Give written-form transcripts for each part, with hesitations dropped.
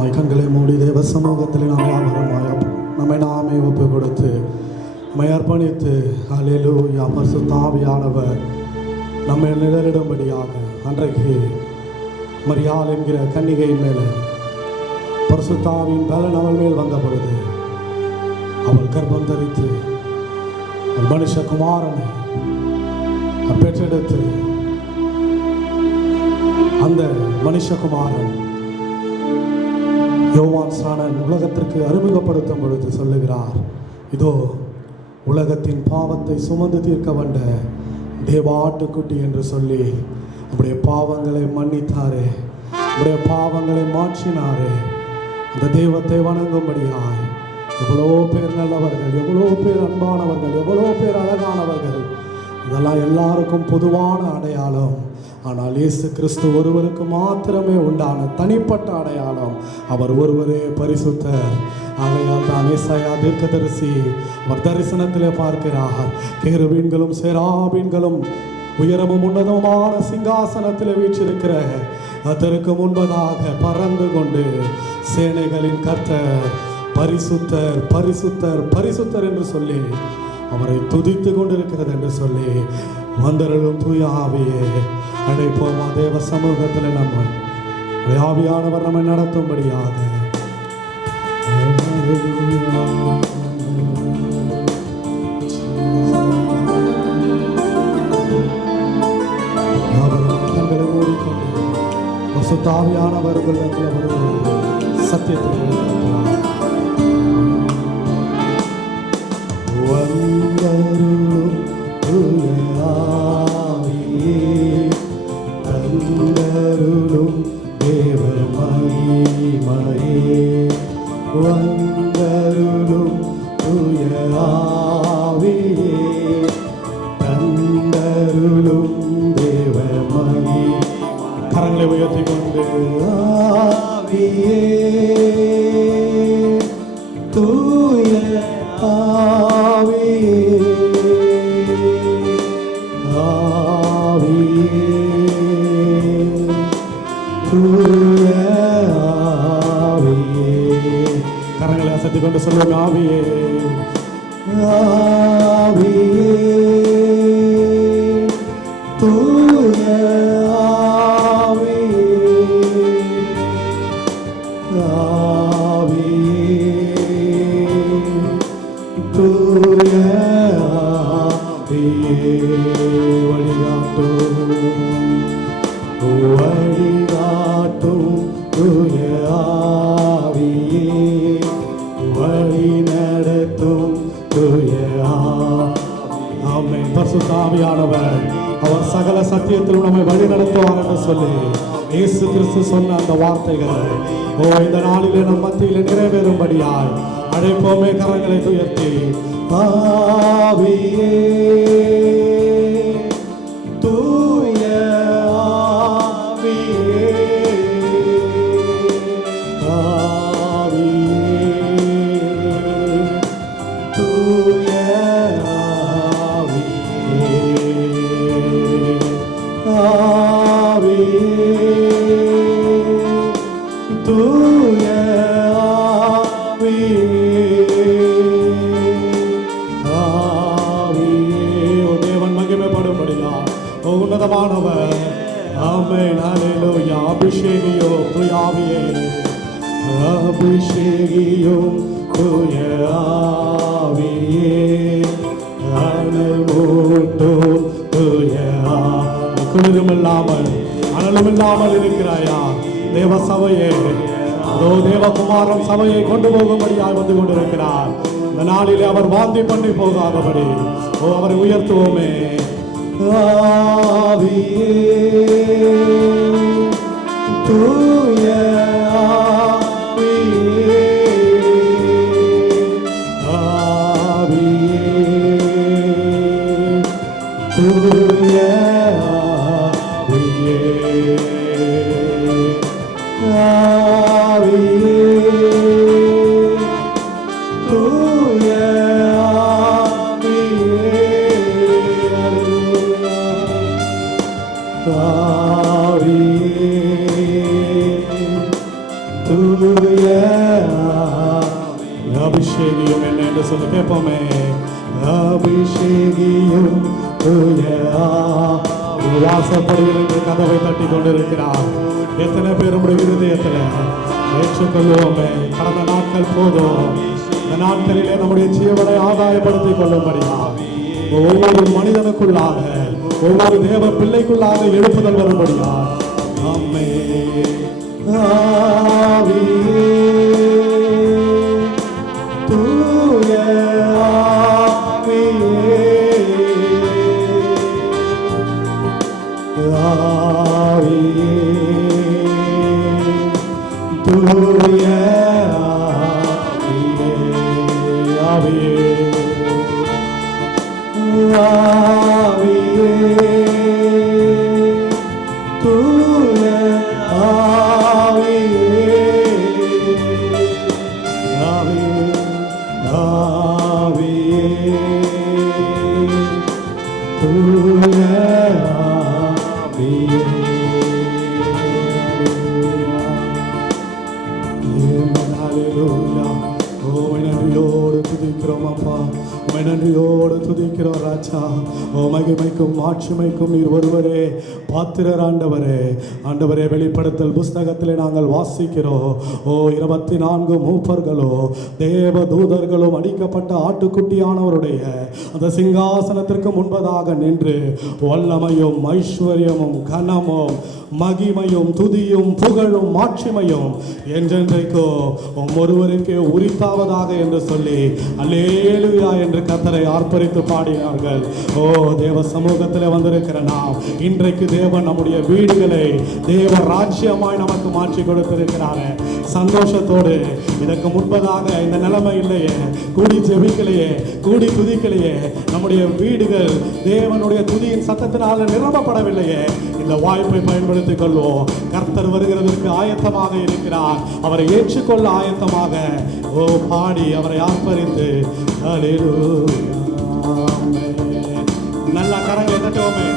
ஜெபமாய் கண்களை மூடி தேவ சமூகத்தில் நம்மை நாமே ஒப்பு கொடுத்து நம்மை அர்ப்பணித்து அல்லேலூயா பரிசுத்த ஆவியானவர் நம்மை நிழலிடும்படியாக அன்றைக்கு மரியாள் என்கிற கன்னிகையின் மேலே பரிசுத்த ஆவியின் பலன் அவள் மேல் வந்த பொழுது அவள் கர்ப்பம் தரித்து மனுஷகுமாரனை பெற்றெடுத்து அந்த மனுஷகுமாரன் யோவான் ஸ்நானன் உலகத்திற்கு அறிமுகப்படுத்தும் பொழுது சொல்லுகிறார், இதோ உலகத்தின் பாவத்தை சுமந்து தீர்க்க வந்த தேவாட்டுக்குட்டி என்று சொல்லி உடைய பாவங்களை மன்னித்தாரே, உடைய பாவங்களை மாற்றினாரே. அந்த தெய்வத்தை வணங்கும்படியாய் எவ்வளோ பேர் நல்லவர்கள், எவ்வளோ பேர் அன்பானவர்கள், எவ்வளோ பேர் அழகானவர்கள். இதெல்லாம் எல்லாருக்கும் பொதுவான அடையாளம். ஆனால் இயேசு கிறிஸ்து ஒருவருக்கு மாத்திரமே உண்டான தனிப்பட்ட அடையாளம். அவர் ஒருவரே பரிசுத்தர். ஆகையால் தான் ஏசாயா தீர்க்கதரிசி அவர் தரிசனத்திலே பார்க்கிறார், கேருபீன்களும் சேராபீன்களும் உயரமும் உன்னதமான சிங்காசனத்தில் வீற்றிருக்கிற அதற்கு முன்பதாக பறந்து கொண்டு சேனைகளின் கர்த்தர் பரிசுத்தர் பரிசுத்தர் பரிசுத்தர் என்று சொல்லி அவரை துதித்து கொண்டிருக்கிறது என்று சொல்லி வந்தருளும் தூய ஆவியே அழைப்போமா தேவ சமூகத்தில் நம்ம ஆவியானவர் நம்மை நடத்தும்படியாக. தங்களை மூடிக்கொண்டு பரிசுத்தாவியானவர்கள் சத்தியத்தில் வந்தருளும் தூய ஆவியே தந்தருளும் தேவ மகிமையே. வந்தருளும் தூய ஆவியே தந்தருளும் தேவ மகிமையே. கரங்களை உயர்த்தி கொண்டு ஆவியே தூய ஆவியே ஆவியே தூய ஆவியே. கரங்களை அசைத்துக் கொண்டு சொல்லுவாங்க, ஆவியே ஆவியே தூய ஆவியே ஆவியே தூய ஆவியே. வழிகாட்டும் வழிகாட்டும் தூய ஆவியே வழி நடத்தும் தூய ஆமென். பரிசுத்த ஆவியானவர் அவர் சகல சத்தியத்தில் நம்மை வழி நடத்துவார் என்று சொல்லி இயேசு கிறிஸ்து சொன்ன அந்த வார்த்தைகள் இந்த நாளிலே நம் மத்தியிலே நிறைவேறும்படியாய் அழைப்போமே. கரங்களை உயர்த்தி ஆவியே தூய ஆவியே ஆவியே தூய ஆவியே ஆவியே தூய ஆவியே உன்னதமானவர். ஆமென் ஹல்லேலூயா. அபிஷேகியோ தூய ஆவியே அபிஷேகியோ தூய ஆவியே அனல் மூட்டும் தூய ஆவி. குளிருமில்லாமல் அனலுமில்லாமல் இருக்கிறாயா தேவ சபையே? அதோ தேவகுமாரன் சபையை கொண்டு போகும்படியாக வந்து கொண்டிருக்கிறார். இந்த நாளிலே அவர் வாந்தி பண்ணி போகாதபடி அவரை உயர்த்துவோமே. ஆவியே தூய ஆவியே ஆவியே தூய ஆவியே ஆவியே தூய ஆவியே சொல்லி கேட்போமே. அபிஷேகியும் வாசப்படுகிற கதவை தட்டி கொண்டிருக்கிறார். எத்தனை பேர் உடைய இருதயத்தில் ஏற்றுக்கொள்வோமே. கடந்த நாட்கள் போதும். இந்த நாட்களிலே நம்முடைய ஜீவனை ஆதாயப்படுத்திக் கொள்ளும்படியா ஒவ்வொரு மனிதனுக்குள்ளாக ஒவ்வொரு தேவ பிள்ளைக்குள்ளாக எழுப்புதல் வரும்படியா அம்மே ஆவியே தூய ஆவியே ஆவியே தூய ஆவியே ஆவியே தூய ஆவியே ஆவியே ஆவியே தூய ஆவியே. ஹல்லேலூயா. நன்றியோடு துதிக்கிறோம் அப்பா, நன்றியோடு துதிக்கிறோம் ராஜா. ஓ மகிமைக்கும் மாட்சிமைக்கும் நீர் ஒருவரே பாத்திரர் ஆண்டவரே. ஆண்டவரே, வெளிப்படுத்தல் புஸ்தகத்திலே நாங்கள் வாசிக்கிறோம். ஓ 24 மூப்பர்களோ தேவ தூதர்களும் அடிக்கப்பட்ட ஆட்டுக்குட்டியானவருடைய அந்த சிங்காசனத்திற்கு முன்பதாக நின்று வல்லமையும் ஐஸ்வர்யமும் கனமும் மகிமையும் துதியும் புகழும் மாட்சிமையும் என்றென்றைக்கோ ஒருவருக்கே உரித்தாவதாக என்று சொல்லி அல்லேலூயா என்று கர்த்தரை ஆர்ப்பரித்து பாடினார்கள். ஓ தேவ சமூகத்தில் வந்திருக்கிற நாம் இன்றைக்கு தேவன் நம்முடைய வீடுகளை தேவ ராஜ்யமாய் நமக்கு மாற்றி கொடுத்திருக்கிறார். சந்தோஷத்தோடு இதற்கு முன்பதாக இந்த நிலைமை இல்லையே, கூடி ஜெபிக்கலையே, கூடி துதிக்கலையே, நம்முடைய வீடுகள் தேவனுடைய துதியின் சத்தத்தினால நிரப்பப்படவில்லையே. இந்த வாய்ப்பை பயன்படுத்திக் கொள்வோம். கர்த்தர் வருகிறதற்கு ஆயத்தமாக இருக்கிறார். அவரை ஏற்றுக்கொள்ள ஆயத்தமாக ஓ பாடி அவரை ஆர்ப்பரித்து நல்ல கரங்களை தட்டுவோமே.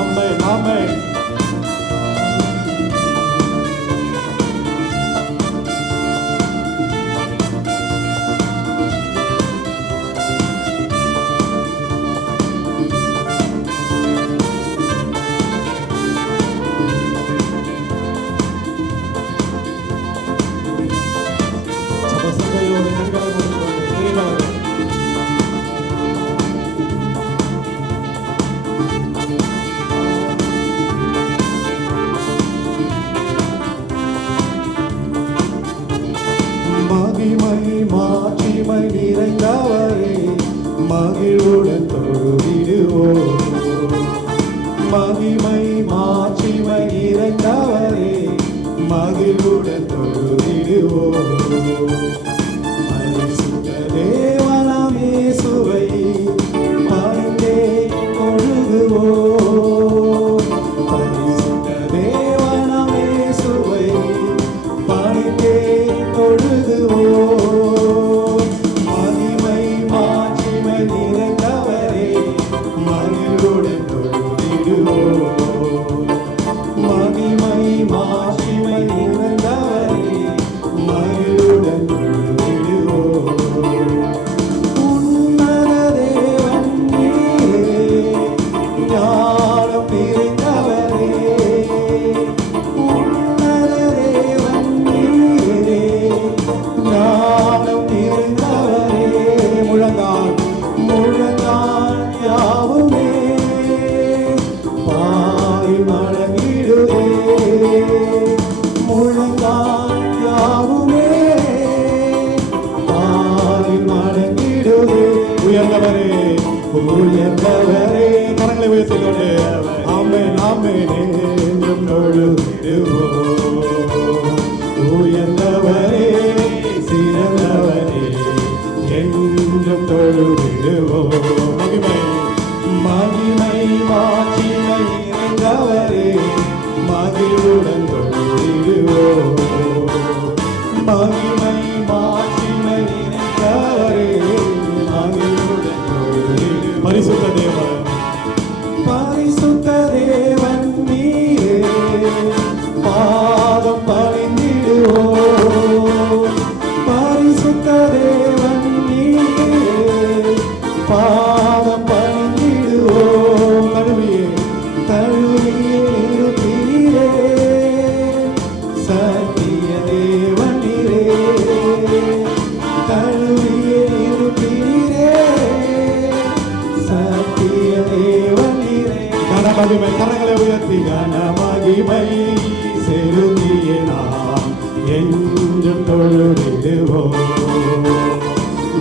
ஆமென் ஆமென். மகிமை மாட்சிமை நிறைந்தவரே மகிழ்வுடன் தொழுதிடுவோம். மகிமை மாட்சிமை நிறைந்தவரே மகிழ்வுடன் தொழுதிடுவோம். பரிசுத்த தேவனாம் இயேசுவை பணிந்தே தொழுதுவோம். பரிசுத்த தேவனாம் இயேசுவை பணிந்தே தொழுதுவோம். மகிமை மாட்சிமை நிறைந்தவரே மகிழ்வுடன் தொழுதிடுவோம். மகிமை மாட்சிமை நிறைந்தவரே மகிழ்வுடன் தொழுதிடுவோம். உன்னத தேவன் நீரே, ஞானம் நிறைந்தவரே. உன்னத தேவன் நீரே, ஞானம் நிறைந்தவரே. முழங்கால் முழங்கால் யாவுமே பாய் மடங்கிடுதே. முழங்கால் யாவுமே பாய் மடங்கிடுதே. உயர்ந்தவரே உயர்ந்தவரே கரங்களை உயர்த்திக் கொண்டு ஆமென் ஆமென் என்றும் தொழுதிடுவோம். உயர்ந்தவரே சிறந்தவரே என்றும் தொழுதிடுவோம். மகிமை மகிமை மாட்சிமை நிறைந்தவரே மகிழ்வுடன் தொழுதிடுவோம். மகிமை மாட்சிமை நிறைந்தவரே மகிழ்வுடன் தொழுதிடுவோம். பரிசுத்த தேவன் பரிசுத்த தேவன் நீரே மகிமை செலுத்திய நாம் என்றும் தொழுதிடுவோம்.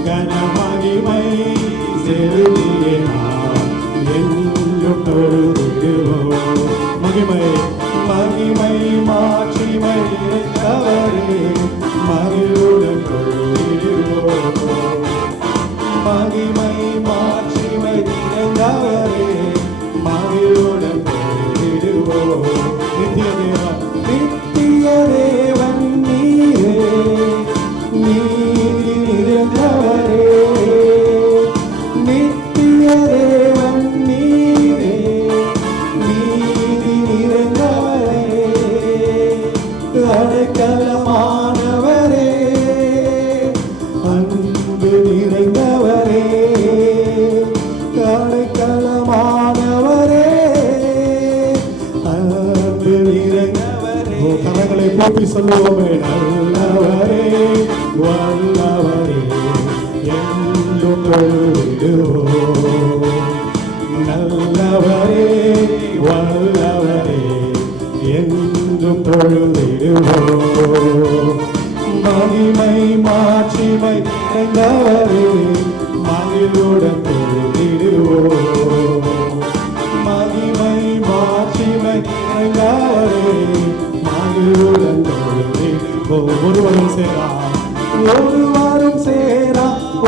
கன மகிமை செலுத்திய நாம் என்றும் தொழுதிடுவோம். மகிமை மகிமை மாட்சிமை நிறைந்தவரே மகிழுடன் தொழுதிடுவோம். மகிமை மாட்சிமை நிறைந்தவரே மகிழுடன் தொழுதிடுவோம். நித்திய தேவன் நீரே நீதி நிறைந்தவரே. நித்திய தேவன் நீரே நீதி நிறைந்தவரே. அடைக்கலமானவரே அன்பு நிறைந்தவரே. அடைக்கலமானவரே அன்பு நிறைந்தவரே. கரங்களை போட்டி சொல்லுவோமே. நல்லவரே வல்லவரே என்றும் தொழுதிடுவோம். நல்லவரே வல்லவரே என்றும் தொழுதிடுவோம். மகிமை மாட்சிமை நிறைந்தவரே மகிழுடன் தொழுதிடுவோம். மகிமை மாட்சிமை நிறைந்தவரே மகிழுடன் தொழுதிடுவோம். ஒருவரும் சேரா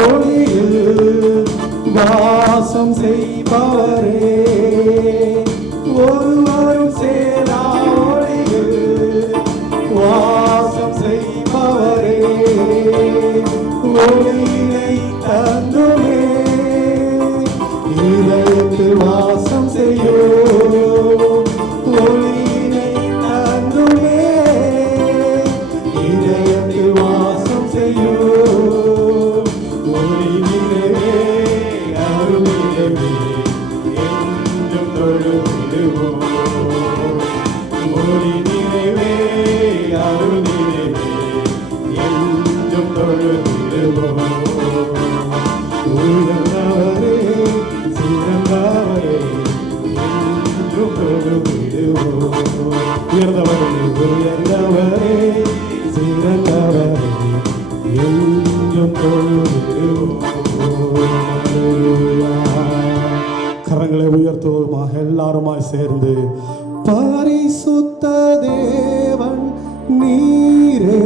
ஒளியில் வாசம் செய்பவரே. ஒருவரும் சேரா ஒளியில் வாசம் செய்பவரே. ஒளியினை தந்துமே இதயத்தில் வாசம் செய்யும். ஒளியினை தந்துமே இதயத்தில் வாசம் செய்யும். ஒளியிலே அருளிலே என்றும் தொழுதிடுவோம். ஒளி நிறைவே அருளிலே என்றும் தொழுதிடுவோம். உயர்ந்தவரே சிறந்தவரே என்றும் தொழுதிடுவோம். உயர்ந்தவரே உயர்ந்தவரே சிறந்தவரே என்றும் தொழுதிடுவோம். கரங்களை உயர்த்துவோமாக எல்லாருமாய் சேர்ந்து பரிசுத்த தேவன் நீரே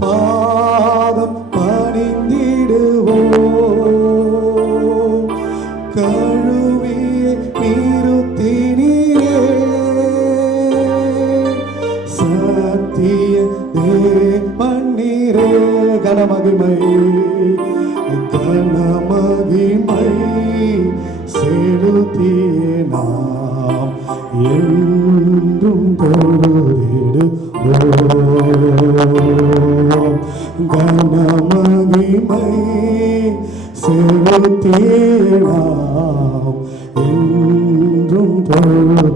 பாதம் பணிந்திடுவோம். கழுவிய நீருத்தினீரே சத்திய தேவன் நீரே. கனமகிமை கனமகிமை செலுத்திய நாம் என்றும் தொழுதிடுவோம். கனமகிமை செலுத்திய நாம் என்றும் தொழுதிடுவோம்.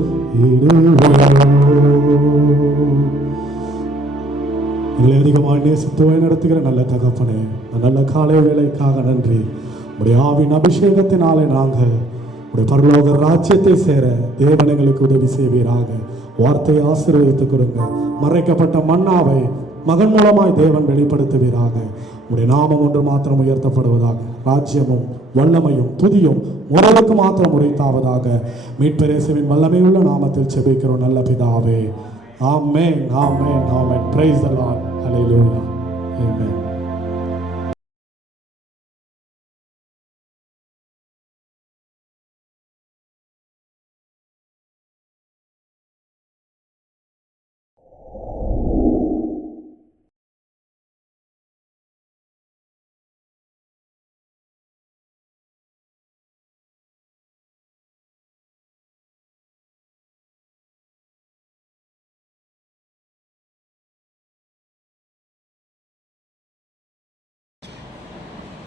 எங்களை அதிகமாக நேசித்து நடத்துகிற நல்ல தகப்பனே, நல்ல காலை வேளைக்காக நன்றி. உடைய ஆவின் அபிஷேகத்தினாலே நாங்கள் உடைய பரலோக ராஜ்யத்தை சேர தேவன் எங்களுக்கு உதவி செய்வீராக. வார்த்தையை ஆசீர்வதித்துக் கொடுங்க. மறைக்கப்பட்ட மன்னாவை மகன் மூலமாய் தேவன் வெளிப்படுத்துவீராக. உடைய நாமம் ஒன்று மாத்திரம் உயர்த்தப்படுவதாக. ராஜ்யமும் வல்லமையும் துதியும் உறவுக்கு மாத்திரம் உரைத்தாவதாக. மீட்பரேசுவின் வல்லமையுள்ள நாமத்தில் செபிக்கிறோம் நல்ல பிதாவே. ஆமென், ஆமென், ஆமென். Praise the Lord. Hallelujah. Amen.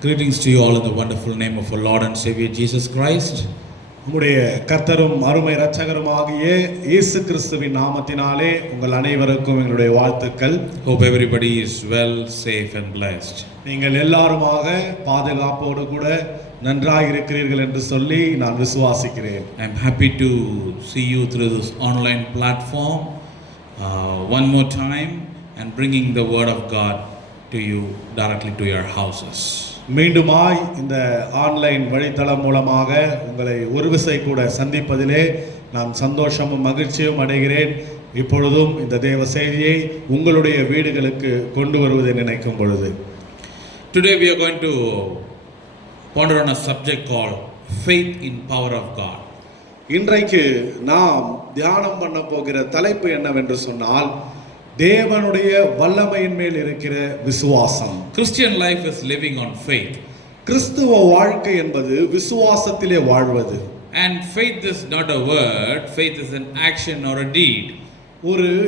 Greetings to you all in the wonderful name of our Lord and Savior Jesus Christ. நம்முடைய கர்த்தரும் அருமை இரட்சகருமாகிய இயேசு கிறிஸ்துவின் நாமத்தினாலே உங்கள் அனைவருக்கும் எங்களுடைய வாழ்த்துக்கள். Hope everybody is well, safe and blessed. நீங்கள் எல்லாருமாக பாதுகாப்போடு கூட நன்றாய் இருக்கிறீர்கள் என்று சொல்லி நான் விசுவாசிக்கிறேன். I'm happy to see you through this online platform one more time and bringing the word of God to you directly to your houses. மீண்டுமாய் இந்த ஆன்லைன் வழித்தளம் மூலமாக உங்களை ஒரு விசை கூட சந்திப்பதிலே நான் சந்தோஷமும் மகிழ்ச்சியும் அடைகிறேன். இப்பொழுதும் இந்த தேவ செய்தியை உங்களுடைய வீடுகளுக்கு கொண்டு வருவதை நினைக்கும் பொழுது Today we are going to ponder on a subject called faith in power of God. இன்றைக்கு நாம் தியானம் பண்ண போகிற தலைப்பு என்னவென்று சொன்னால் தேவனுடைய வல்லமையின் மேல் இருக்கிற விசுவாசம். Christian life is living on faith. கிறிஸ்துவ வாழ்க்கை என்பது விசுவாசத்திலே வாழ்வது. And faith is not a word, faith is an action or a deed.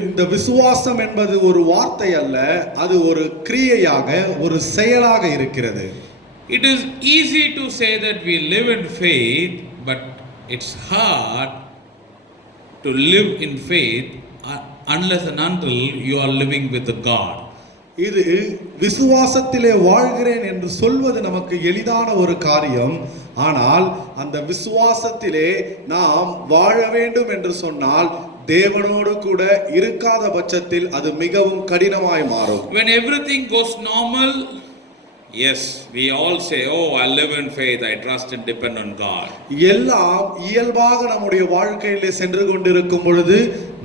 இந்த விசுவாசம் என்பது ஒரு வார்த்தை அல்ல, அது ஒரு கிரியையாக ஒரு செயலாக இருக்கிறது. It is easy to say that we live in faith, but it's hard to live in faith unless and until you are living with God. இது விசுவாசத்திலே வாழ்கிறேன் என்று சொல்வது நமக்கு எளிதான ஒரு காரியம். ஆனால் அந்த விசுவாசத்திலே நாம் வாழ வேண்டும் என்று சொன்னால் தேவனோடு கூட இருக்காத பட்சத்தில் அது மிகவும் கடினமாய் மாறும். When everything goes normal, yes, we all say, oh, I live in faith, I trust and depend on God. எல்லாம் இயல்பாக நம்முடைய வாழ்க்கையிலே சென்று கொண்டிருக்கும் பொழுது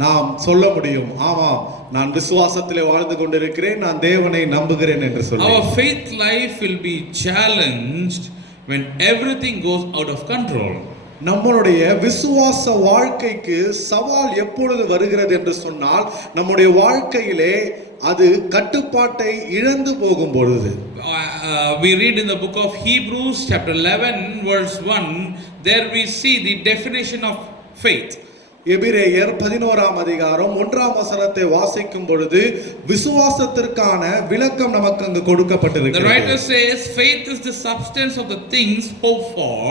நாம் சொல்ல முடியும், ஆமாம், நான் விசுவாசத்திலே வாழ்ந்து கொண்டிருக்கிறேன், நான் தேவனை நம்புகிறேன் என்று சொல்லி. Our faith life will be challenged when everything goes out of control. நம்மளுடைய விசுவாச வாழ்க்கைக்கு சவால் எப்பொழுது வருகிறது என்று சொன்னால் நம்முடைய வாழ்க்கையிலே அது கட்டுப்பாட்டை இழந்து போகும் பொழுது. We read in the book of Hebrews chapter 11 verse 1, there we see the definition of faith. எபிரேயர் 11ஆம் அதிகாரம் 1ஆம் வசனத்தை வாசிக்கும் பொழுது விசுவாசத்திற்கான விளக்கம் நமக்கு அங்கு கொடுக்கப்பட்டிருக்கிறது. The writer says faith is the substance of the things hoped for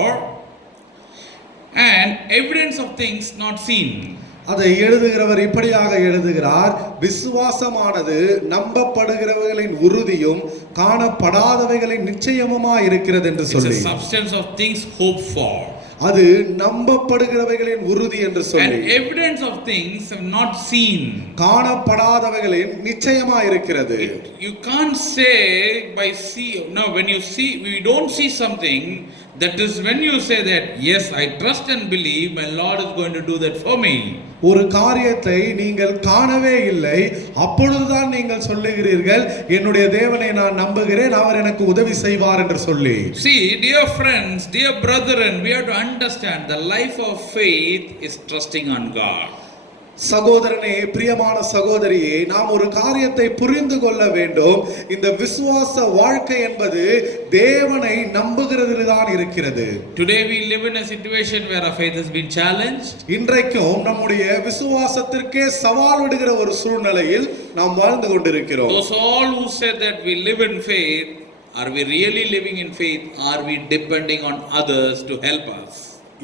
and evidence of things not seen. அதை எழுதுகிறவர் இப்படியாக எழுதுகிறார், விசுவாசமானது நம்பப்படுகிறவைகளின் உறுதியும் காணப்படாதவைகளின் நிச்சயமுமாய் இருக்கிறது என்று சொல்லி. It's a substance of things hoped for. அது நம்பப்படுகிறவைகளின் உறுதி என்று சொல்லி. And evidence of things have not seen. காணப்படாதவைகளின் நிச்சயமாய் இருக்கிறது. You can't say by see. No, when you see, we don't see something. That is when you say that, yes, I trust and believe my Lord is going to do that for me. ஒரு காரியத்தை நீங்கள் காணவே இல்லை, அப்பொழுதுதான் நீங்கள் சொல்லுகிறீர்கள், என்னுடைய தேவனை நான் நம்புகிறேன், அவர் எனக்கு உதவி செய்வார் என்று சொல்லி. See, dear friends, dear brethren, we have to understand the life of faith is trusting on God. சகோதரனே, பிரியமான சகோதரியே, நாம் ஒரு காரியத்தை புரிந்து கொள்ள வேண்டும். இந்த விசுவாச வாழ்க்கை என்பது தேவனை நம்புகிறதில் தான் இருக்கிறது. Today we live in a situation where our faith has been challenged. இன்றைக்கும் நம்முடைய விசுவாசத்திற்கே சவால் விடுகிற ஒரு சூழ்நிலையில் நாம் வாழ்ந்து கொண்டிருக்கிறோம். Those all who said that we live in faith, are we really living in faith? Are we depending on others to help us?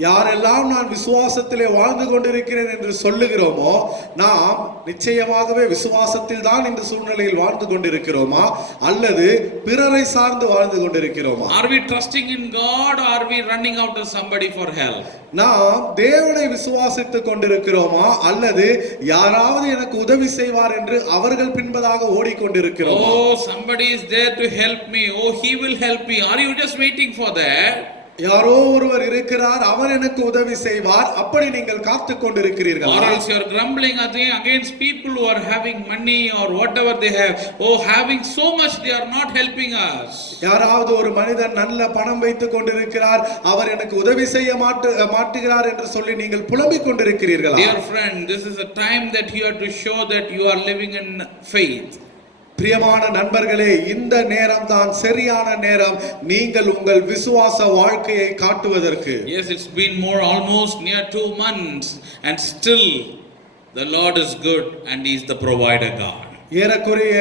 யாரெல்லாம் நான் விசுவாசத்திலே வாழ்ந்து கொண்டிருக்கிறேன் என்று சொல்லுகிறோமோ, நாம் நிச்சயமாகவே விசுவாசத்தில் தான் இந்த சூழ்நிலையில் வாழ்ந்து கொண்டிருக்கிறோமா அல்லது பிறரை சார்ந்து வாழ்ந்து கொண்டிருக்கிறோமா? Are we trusting in God or are we running out to somebody for help? நாம் தேவனை விசுவாசித்துக் கொண்டிருக்கிறோமா அல்லது யாராவது எனக்கு உதவி செய்வார் என்று அவர்கள் பின்பதாக ஓடிக்கொண்டிருக்கிறோமா? Oh, somebody is there to help me. Oh, he will help me. Are you just waiting for that? யாரோ ஒருவர் இருக்கிறார், அவர் எனக்கு உதவி செய்வார், அப்படி நீங்கள் காத்துக் கொண்டிருக்கிறீர்கள். Or else you are grumbling against people who are having money or whatever they have. Oh, having so much they are not helping us. யாராவது ஒரு மனிதன் நல்ல பணம் வைத்துக் கொண்டிருக்கிறார், அவர் எனக்கு உதவி செய்ய மாட்டுகிறார் என்று சொல்லி நீங்கள் புலம்பிக் கொண்டிருக்கிறீர்களா? Dear friend, this is a time that you have to show that you are living in faith. பிரியமான நண்பர்களே, இந்த நேரம் தான் சரியான நேரம் நீங்கள் உங்கள் விசுவாச வாழ்க்கையை காட்டுவதற்கு. Yes, it's been almost near 2 months and still the Lord is good and He is the provider God. ஏறக்குறைய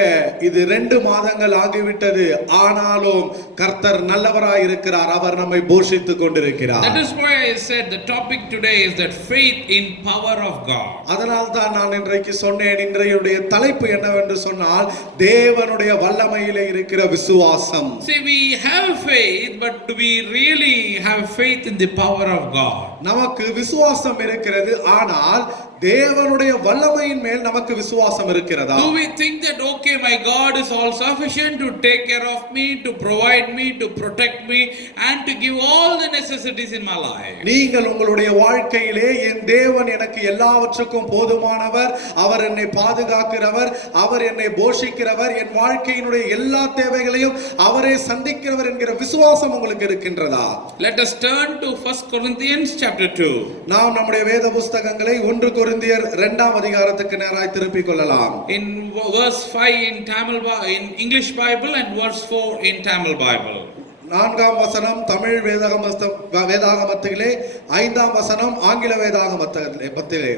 இது 2 மாதங்கள் ஆகிவிட்டது. ஆனாலும் கர்த்தர் நல்லவராய் இருக்கிறார். அவர் நம்மை போஷித்துக் கொண்டிருக்கிறார். That is why I said the topic today is that faith in power of God. அதனால் தான் நான் இன்றைக்கு சொன்னேன், இன்றைய தலைப்பு என்னவென்று சொன்னால் தேவனுடைய வல்லமையிலே இருக்கிற விசுவாசம். See, we have faith, but do we really have faith in the power of God? நமக்கு விசுவாசம் இருக்கிறது, ஆனால் தேவனுடைய வல்லமையின் மேல் நமக்கு விசுவாசம் இருக்கிறதா? Do we think that okay, my God is all sufficient to take care of me, to provide me, to protect me and to give all the necessities in my life? நீங்கள் உங்களுடைய வாழ்க்கையிலே என் தேவன் எனக்கு எல்லாவற்றுக்கும் போதுமானவர், அவர் என்னை பாதுகாக்கிறவர், அவர் என்னை போஷிக்கிறவர், என் வாழ்க்கையினுடைய எல்லா தேவைகளையும் அவரே சந்திக்கிறவர் என்கிற விசுவாசம் உங்களுக்கு இருக்கின்றதா? Let us turn to 1 Corinthians chapter 2. நாம் நம்முடைய வேத புத்தகங்களை 1 கொரிந்தியர் 2ஆம் அதிகாரத்துக்கு நேராய் திருப்பிக் கொள்ளலாம். In verse 5 in in English Bible and verse 4 in Tamil Bible. 4ஆம் வசனம் தமிழ் வேதாகமத்திலே, 5ஆம் வசனம் ஆங்கில வேதாகமத்திலே.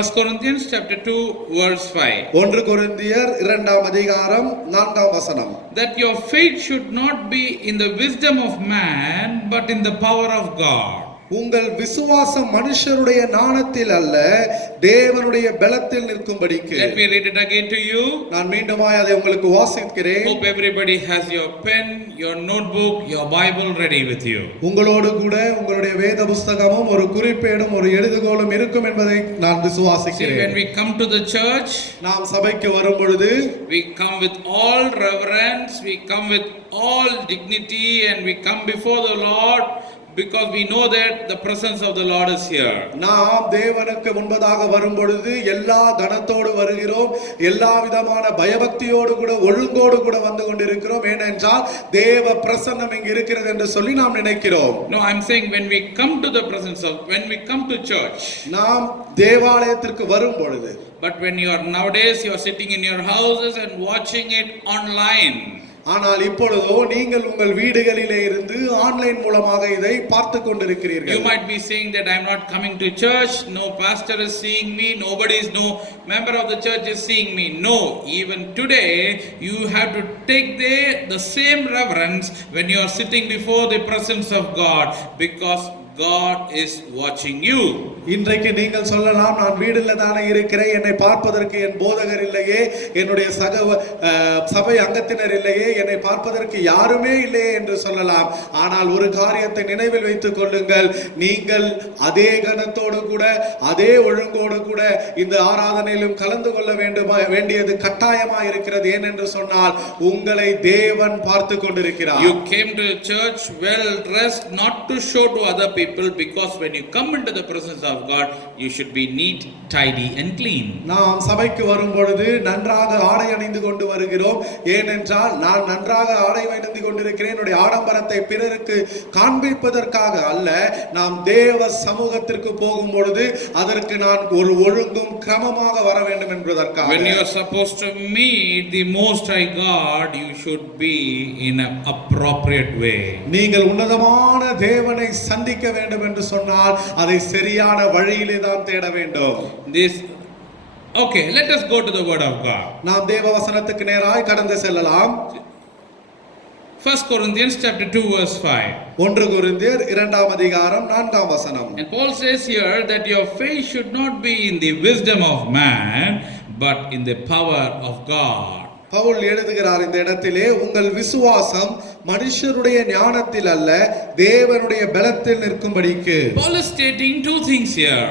1 Corinthians chapter 2 verse 5. 1 கொரிந்தியர் 2ஆம் அதிகாரம் 4ஆம் வசனம். That your faith should not be in the wisdom of man but in the power of God. உங்கள் விசுவாசம் மனுஷருடைய ஞானத்தில் அல்ல, தேவனுடைய பலத்தில் நிற்கும்படிக்கு. Let me read it again to you. நான் மீண்டுமாய் அதை உங்களுக்கு வாசிக்கிறேன். Hope everybody has your pen, your notebook, your Bible ready with you. உங்களோடு கூட உங்களுடைய வேத புத்தகமும் ஒரு குறிப்பேடும் ஒரு எழுதுகோலும் இருக்கும் என்பதை நான் See, விசுவாசிக்கிறேன். when we come to the church, நாம் சபைக்கு வரும் பொழுது we come with all reverence, we come with all dignity, and we come before the Lord because we know that the presence of the Lord is here. நாம் தேவனுக்கு முன்பதாக வரும் பொழுது எல்லா கனத்தோடு வருகிறோம், எல்லா விதமான பயபக்தியோடு கூட ஒழுங்கோடு கூட வந்து கொண்டிருக்கிறோம். ஏனென்றால் தேவ பிரசன்னம் இங்கு இருக்கிறது என்று சொல்லி நாம் நினைக்கிறோம். No, I'm saying when we come to the presence of, when we come to church, நாம் தேவாலயத்திற்கு வரும் பொழுது. but when you are nowadays you are sitting in your houses and watching it online. ஆனால் இப்பொழுதோ நீங்கள் உங்கள் வீடுகளிலே இருந்து ஆன்லைன் மூலமாக இதை பார்த்து கொண்டிருக்கிறீர்கள். You might be saying that I'm not coming to church, no pastor is seeing me, no member of the church is seeing me. No, even today you have to take the same reverence when you are sitting before the presence of God, because God is watching you. இன்றைக்கு நீங்கள் சொல்லலாம், நான் வீட்டில் தானே இருக்கிறேன், என்னை பார்ப்பதற்கு என் போதகர் இல்லையே, என்னுடைய சபை அங்கத்தினர் இல்லையே, என்னை பார்ப்பதற்கு யாருமே இல்லையே என்று சொல்லலாம். ஆனால் ஒரு காரியத்தை நினைவில் வைத்துக் கொள்ளுங்கள், நீங்கள் அதே கனத்தோடு கூட அதே ஒழுங்கோடு கூட இந்த ஆராதனையிலும் கலந்து கொள்ள வேண்டியது கட்டாயமா இருக்கிறது. ஏனென்று சொன்னால் உங்களை தேவன் பார்த்து கொண்டிருக்கிறார். You came to the church well dressed, not to show to other people, because when you come into the presence of God you should be neat, tidy and clean. நாம் சபைக்கு வரும் பொழுது நன்றாக ஆடை அணிந்து கொண்டு வருகிறோம். ஏனென்றால் நான் நன்றாக ஆடை அணிந்து கொண்டிருக்கிறேன், என்னுடைய ஆடம்பரத்தை பிறருக்கு காண்பிப்பதற்காக அல்ல. நாம் தேவ சமூகத்திற்கு போகும் பொழுது அதற்கு நான் ஒரு ஒழுங்கும் கிரமமாக வர வேண்டும் என்பதற்காக. When you are supposed to meet the most high God, you should be in an appropriate way. நீங்கள் உன்னதமான தேவனை சந்திக்க வேண்டும் என்று சொன்னால் அதை சரியான வழியிலே தான் தேட வேண்டும். Okay, let us go to the word of God. நாம் தேவ வசனத்துக்கு நேராய் கடந்து செல்லலாம். 1 Corinthians chapter 2 verse 5. 1 கொரிந்தியர் 2ஆம் அதிகாரம் 4ஆம் வசனம். And Paul says here that your faith should not be in the wisdom of man but in the power of God. Pavul எழுதுகிறார் இந்த இடத்திலே, உங்கள் விசுவாசம் மனுஷருடைய ஞானத்தில் அல்ல, தேவனுடைய பலத்தில் நிற்கும்படிக்கு. Paul is stating two things here.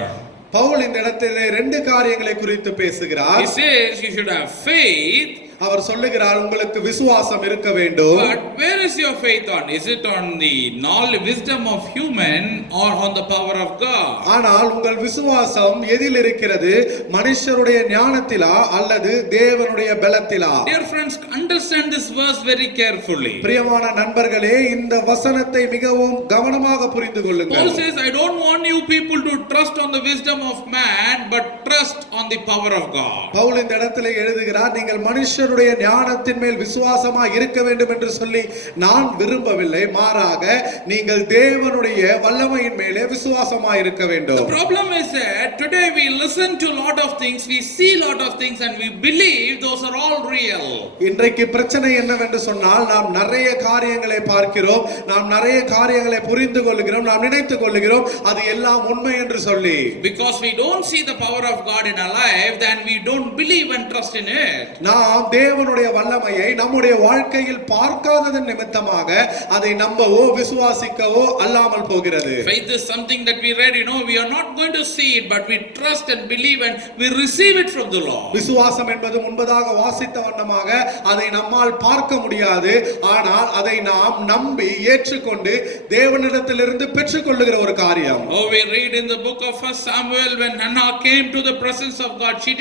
Pavul இந்த இடத்திலே 2 காரியங்களை குறித்து பேசுகிறார். He says you should have faith. அவர் சொல்லுகிறார், உங்களுக்கு விசுவாசம் இருக்க வேண்டும். But where is your faith on? Is it on the knowledge, wisdom of human or on the power of God? ஆனால் உங்கள் விசுவாசம் எதில் இருக்கிறது? மனுஷருடைய ஞானத்திலா அல்லது தேவனுடைய பலத்திலா? Dear friends, understand this verse very carefully. பிரியமான நண்பர்களே, இந்த வசனத்தை மிகவும் கவனமாக புரிந்து கொள்ளுங்கள். Paul says, I don't want you people to trust on the wisdom of man but trust on the power of God. Pavul இந்த இடத்திலே எழுதுகிறார், நீங்கள் மனுஷருடைய ஞானத்தின் மேல் விசுவாசமாய் இருக்க வேண்டும் என்று சொல்லி நான் விரும்பவில்லை, மாறாக நீங்கள் தேவனுடைய வல்லமையின் மேலே விசுவாசமாய் இருக்க வேண்டும். The problem is that today we listen to a lot of things, we see a lot of things and we believe those are all real. இன்றைக்கு பிரச்சனை என்னவென்று சொன்னால், நாம் நிறைய காரியங்களை பார்க்கிறோம், நாம் நிறைய காரியங்களை புரிந்து கொள்கிறோம், நாம் நினைத்துக் கொள்கிறோம் அது எல்லாம் உண்மை என்று சொல்லி. Because we don't see the power of God in our life, then we don't believe and trust in it. நாம் தேவனுடைய வல்லமையை நம்முடைய வாழ்க்கையில் பார்க்காததன் நிமித்தமாக அதை நம்பவோ விசுவாசிக்கவோ அல்லாமல் போகிறது. Faith is something that we read, we are not going to see it, but we trust and believe and we receive it from the Lord. விசுவாசம் என்பது முன்பதாக வாசித்த வண்ணமாக அதை நம்மால் பார்க்க முடியாது, ஆனால் அதை நாம் நம்பி ஏற்றுக்கொண்டு தேவனிடத்திலிருந்து பெற்றுக்கொள்ளுகிற ஒரு காரியம். Oh, we read in the book of 1 Samuel when Hannah came to the presence of God, she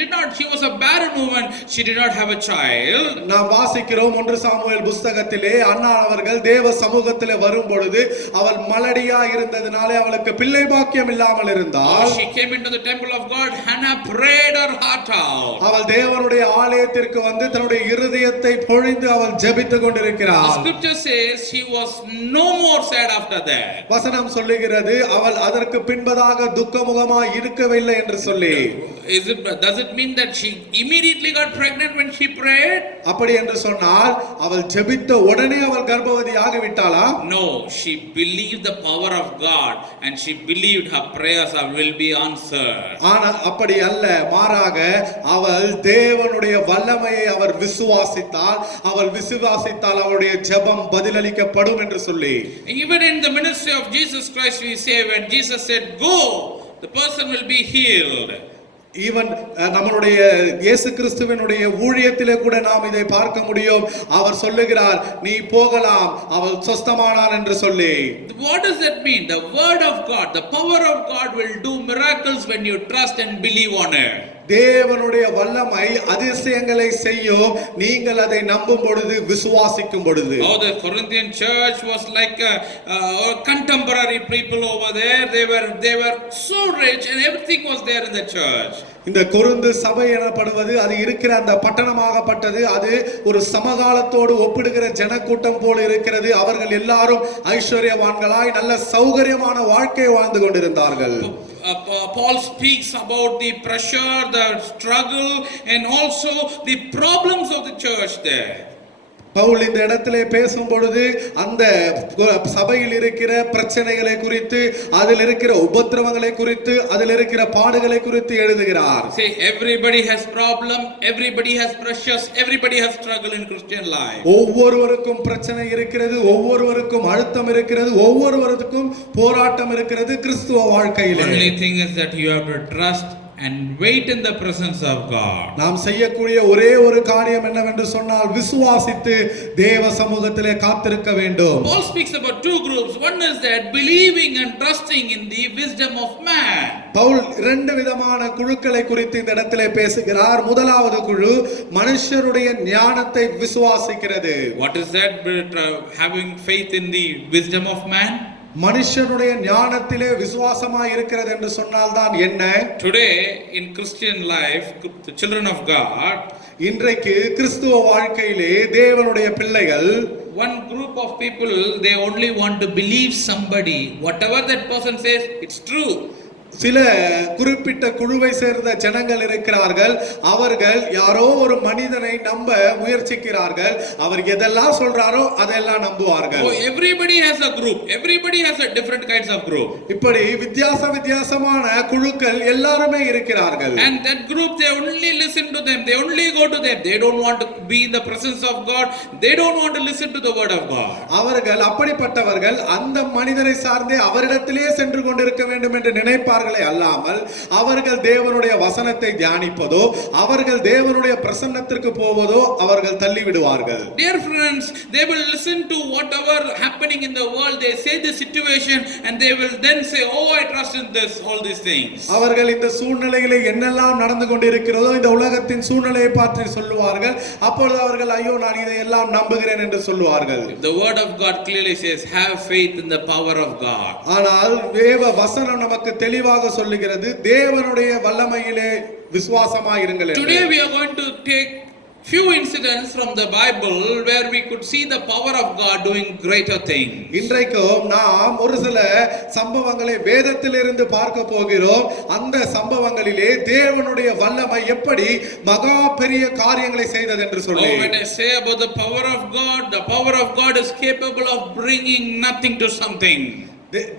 was a barren woman, she did not have a child. நாம் வாசிக்கிறோம் 1 சாமுவேல் புத்தகத்திலே அன்னா அவர்கள் தேவ சமூகத்திலே வரும் பொழுது அவள் மலடியா இருந்ததனாலே அவளுக்கு பிள்ளை பாக்கியம் இல்லாமல் இருந்தாள். She came into the temple of God, Hannah prayed her heart out. அவள் தேவனுடைய ஆலயத்திற்கு வந்து தன்னுடைய இருதயத்தை பொழிந்து அவள் ஜெபித்துக் கொண்டிருக்கிறாள். The scripture says she was no more sad after that. வசனம் சொல்லுகிறது அவள் அதற்கு பின்பதாக துக்கமுகமாய் இருக்கவில்லை என்று சொல்லி. Does it mean that she immediately got pregnant when she prayed? அப்படி என்று சொன்னால் அவள் ஜெபித்த உடனே அவள் கர்ப்பவதி ஆகிவிட்டாளா? No, she believed the power of God and she believed her prayers will be answered. ஆனால் அப்படி அல்ல, மாறாக அவள் தேவனுடைய வல்லமையை அவள் விசுவாசித்தாள், அவளுடைய ஜெபம் பதிலளிக்கப்படும் என்று சொல்லி. Even in the ministry of Jesus Christ we say, when Jesus said go, the person will be healed. Even நம்மளுடைய இயேசு கிறிஸ்துவினுடைய ஊழியத்திலே கூட நாம் இதை பார்க்க முடியும். அவர் சொல்லுகிறார், நீ போகலாம், அவள் சொஸ்தமானாள் என்று சொல்லி. What does that mean? The word of God, the power of God will do miracles when you trust and believe on it. தேவனுடைய வல்லமை அதிசயங்களை செய்யும் நீங்கள் அதை நம்பும் பொழுது, விசுவாசிக்கும் பொழுது. Oh, the Corinthian church was like contemporary people over there. They were so rich and everything was there in the church. இந்த கொரிந்து சபை எனப்படுவது அது இருக்கிற அந்த பட்டணமாகப்பட்டது, அது ஒரு சமகாலத்தோடு ஒப்பிடுகிற ஜனக்கூட்டம் போல இருக்கிறது. அவர்கள் எல்லாரும் ஐஸ்வர்யவான்களாய் நல்ல சௌகரியமான வாழ்க்கை வாழ்ந்து கொண்டிருந்தார்கள். Paul speaks about the pressure, the struggle and also the problems of the church there. Pavul இந்த இடத்திலே பேசும் பொழுது அந்த சபையில் இருக்கிற பிரச்சனைகளை குறித்து, அதில் இருக்கிற உபத்திரவங்களை குறித்து, அதில் இருக்கிற பாடுகளை குறித்து எழுதுகிறார். See, everybody has problem, everybody has pressures, everybody has struggle in Christian life. ஒவ்வொருவருக்கும் பிரச்சனை இருக்கிறது, ஒவ்வொருவருக்கும் அழுத்தம் இருக்கிறது, ஒவ்வொருவருக்கும் போராட்டம் இருக்கிறது கிறிஸ்துவ வாழ்க்கையிலே. Only thing is that you have to trust and wait in the presence of God. நாம் செய்யக்கூடிய ஒரே ஒரு காரியம் என்னவென்று சொன்னால், விசுவாசித்து தேவ சமூகத்திலே காத்திருக்க வேண்டும். Paul speaks about two groups. One is that believing and trusting in the wisdom of man. Pavul இரண்டு விதமான குழுக்களை குறித்து இந்த இடத்திலே பேசுகிறார். முதலாவது குழு மனுஷருடைய ஞானத்தை விசுவாசிக்கிறது. What is that? Having faith in the wisdom of man? மனுஷனுடைய ஞானத்திலே விசுவாசமாய் இருக்கிறது என்று சொன்னால் தான் என்ன? Today in Christian life, the children of God, இன்றைக்கு கிறிஸ்துவ வாழ்க்கையிலே தேவனுடைய பிள்ளைகள், one group of people, they only want to believe somebody, whatever that person says, it's true. சில குறிப்பிட்ட குழுவை சேர்ந்த ஜனங்கள் இருக்கிறார்கள். அவர்கள் யாரோ ஒரு மனிதனை நம்ப முயற்சிக்கிறார்கள். அவர் எதெல்லாம் சொல்றாரோ அதெல்லாம் நம்புவார்கள். Oh, everybody has a group, everybody has a different kinds of group. இப்படி வித்தியாசமான குழுக்கள் எல்லாரும் இருக்கிறார்கள். And that group, they only listen to them, they only go to them, they don't want to be in the presence of God, they don't want to listen to the word of God. அவர்கள் அப்படிப்பட்டவர்கள் அந்த மனிதரை சார்ந்தே அவரிடத்திலே சென்று கொண்டிருக்க வேண்டும் என்று நினைப்பார்கள் அல்லாமல், அவர்கள் தேவனுடைய வசனத்தை தியானிப்பதோ, அவர்கள் தேவனுடைய பிரசன்னத்திற்கு போவதோ அவர்கள் தள்ளி விடுவார்கள். Dear friends, they will listen to whatever happening in the world, they say the situation and they will then say, oh, I trust in this, all these things. அவர்கள் இந்த சூழ்நிலையிலே என்னெல்லாம் நடந்து கொண்டிருக்கிறதோ, இந்த உலகத்தின் சூழ்நிலையை பற்றி சொல்லுவார்கள். அப்பொழுது அவர்கள், ஐயோ நான் இதை எல்லாம் நம்புகிறேன் என்று சொல்லுவார்கள். The word of God clearly says, have faith in the power of God. ஆனால் தேவ வசனம் நமக்கு தெளிவாக தெளிவாக சொல்லுகிறது, தேவனுடைய வல்லமையிலே விசுவாசமாயிருங்கள் என்று. Today we are going to take few incidents from the Bible where we could see the power of God doing greater things. இன்றைக்கும் நாம் ஒரு சில சம்பவங்களை வேதத்திலிருந்து பார்க்க போகிறோம். அந்த சம்பவங்களிலே தேவனுடைய வல்லமை எப்படி மகா பெரிய காரியங்களை செய்தது என்று சொல்லி. When I say about the power of God is capable of bringing nothing to something.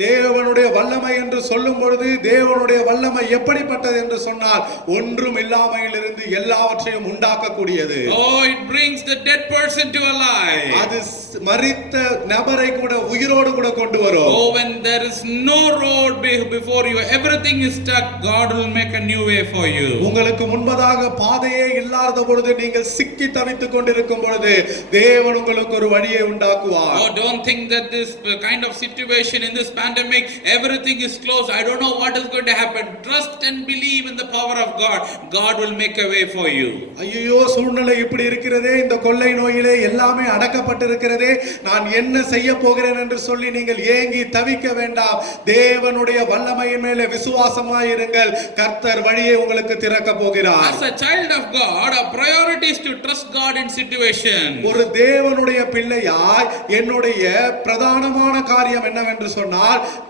தேவனுடைய வல்லமை என்று சொல்லும் பொழுது தேவனுடைய வல்லமை எப்படிப்பட்டது என்று சொன்னால் ஒன்றும் இல்லாமையிலிருந்து எல்லாவற்றையும் உண்டாக்கக்கூடியது. Oh, it brings the dead person to alive. அது மரித்த நபரை கூட உயிரோடு கூட கொண்டு வரும். Oh, when there is no road before you, everything is stuck, God will make a new way for you. உங்களுக்கு முன்பதாக பாதையே இல்லாத பொழுது நீங்கள் சிக்கி தவித்துக் கொண்டிருக்கும் பொழுது தேவன் உங்களுக்கு ஒரு வழியை உண்டாக்குவார். Oh, don't think that this kind of situation in this pandemic, everything is closed, I don't know what is going to happen. Trust and believe in the power of God. God will make a way for you. ஐயோ, சூழ்நிலை இப்படி இருக்கிறதே, இந்த கொள்ளை நோயிலே எல்லாமே அடக்கப்பட்டிருக்கிறதே, நான் என்ன செய்ய போகிறேன் என்று சொல்லி நீங்கள் ஏங்கி தவிக்க வேண்டாம். தேவனுடைய வல்லமையின் மேலே விசுவாசமாயிருங்கள். கர்த்தர் வழியை உங்களுக்கு திறக்க போகிறார். As a child of God, our priority is to trust God in situation. ஒரு தேவனுடைய பிள்ளையாய் என்னுடைய பிரதானமான காரியம் என்னவென்று சொன்னால்,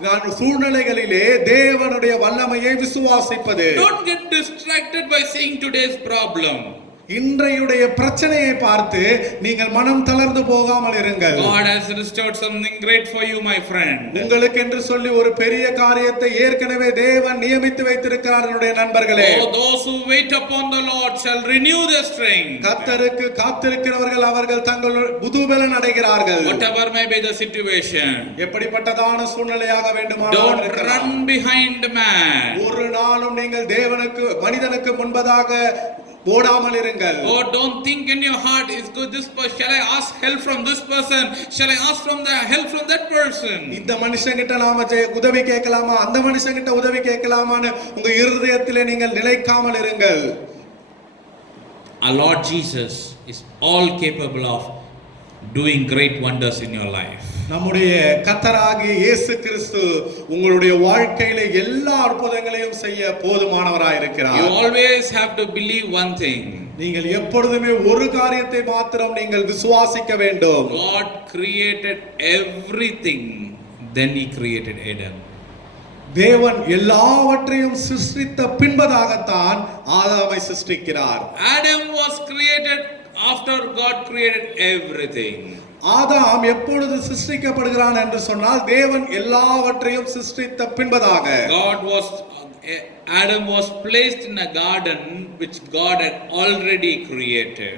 நான் சூழ்நிலைகளிலே தேவனுடைய வல்லமையை விசுவாசிப்பது. Don't get distracted by seeing today's problem. இன்றையுடைய பிரச்சனையை பார்த்து நீங்கள் மனம் தளர்ந்து போகாமல் இருங்கள். God has restored something great for you, my friend. உங்களுக்கு என்று சொல்லி ஒரு பெரிய காரியத்தை ஏற்கனவே தேவன் நியமித்து வைத்திருக்கிறார் என்னுடைய நண்பர்களே. Oh, those who wait upon the Lord shall renew their strength. கர்த்தருக்கு காத்திருக்கிறவர்கள் அவர்கள் தங்கள் புதுபலன் அடைகிறார்கள். Whatever may be the situation, எப்படிப்பட்டதான சூழ்நிலையாக வேண்டுமானாலும் don't run behind man. ஒரு நாளும் நீங்கள் தேவனுக்கு மனிதனுக்கு முன்பதாக ஓடாமல் இருங்கள். Oh, don't think in your heart, is good this person, shall I ask help from this person, shall I ask from the help from that person. இந்த மனுஷங்கிட்ட நாம உதவி கேட்கலாமா, அந்த மனுஷங்கிட்ட உதவி கேட்கலாமான்னு உங்க இருதயத்திலே நீங்கள் நிலைக்காமல் இருங்கள். Our Lord Jesus is all capable of doing great wonders in your life. நம்முடைய கர்த்தராகிய இயேசு கிறிஸ்து உங்களுடைய வாழ்க்கையில எல்லா அற்புதங்களையும் செய்ய போதுமானவராய் இருக்கிறார். You always have to believe one thing. நீங்கள் எப்பொழுதுமே ஒரு காரியத்தை மாத்திரம் நீங்கள் விசுவாசிக்க வேண்டும். God created everything, then he created Adam. தேவன் எல்லாவற்றையும் சிருஷ்டித்த பின்பதாகத்தான் ஆதாமை சிருஷ்டிக்கிறார். Adam was created after God created everything. ஆதாம் எப்பொழுது சிருஷ்டிக்கப்படுகிறான் என்று சொன்னால் தேவன் எல்லாவற்றையும் சிருஷ்டித்த பின்பதாக. Adam was placed in a garden which God had already created.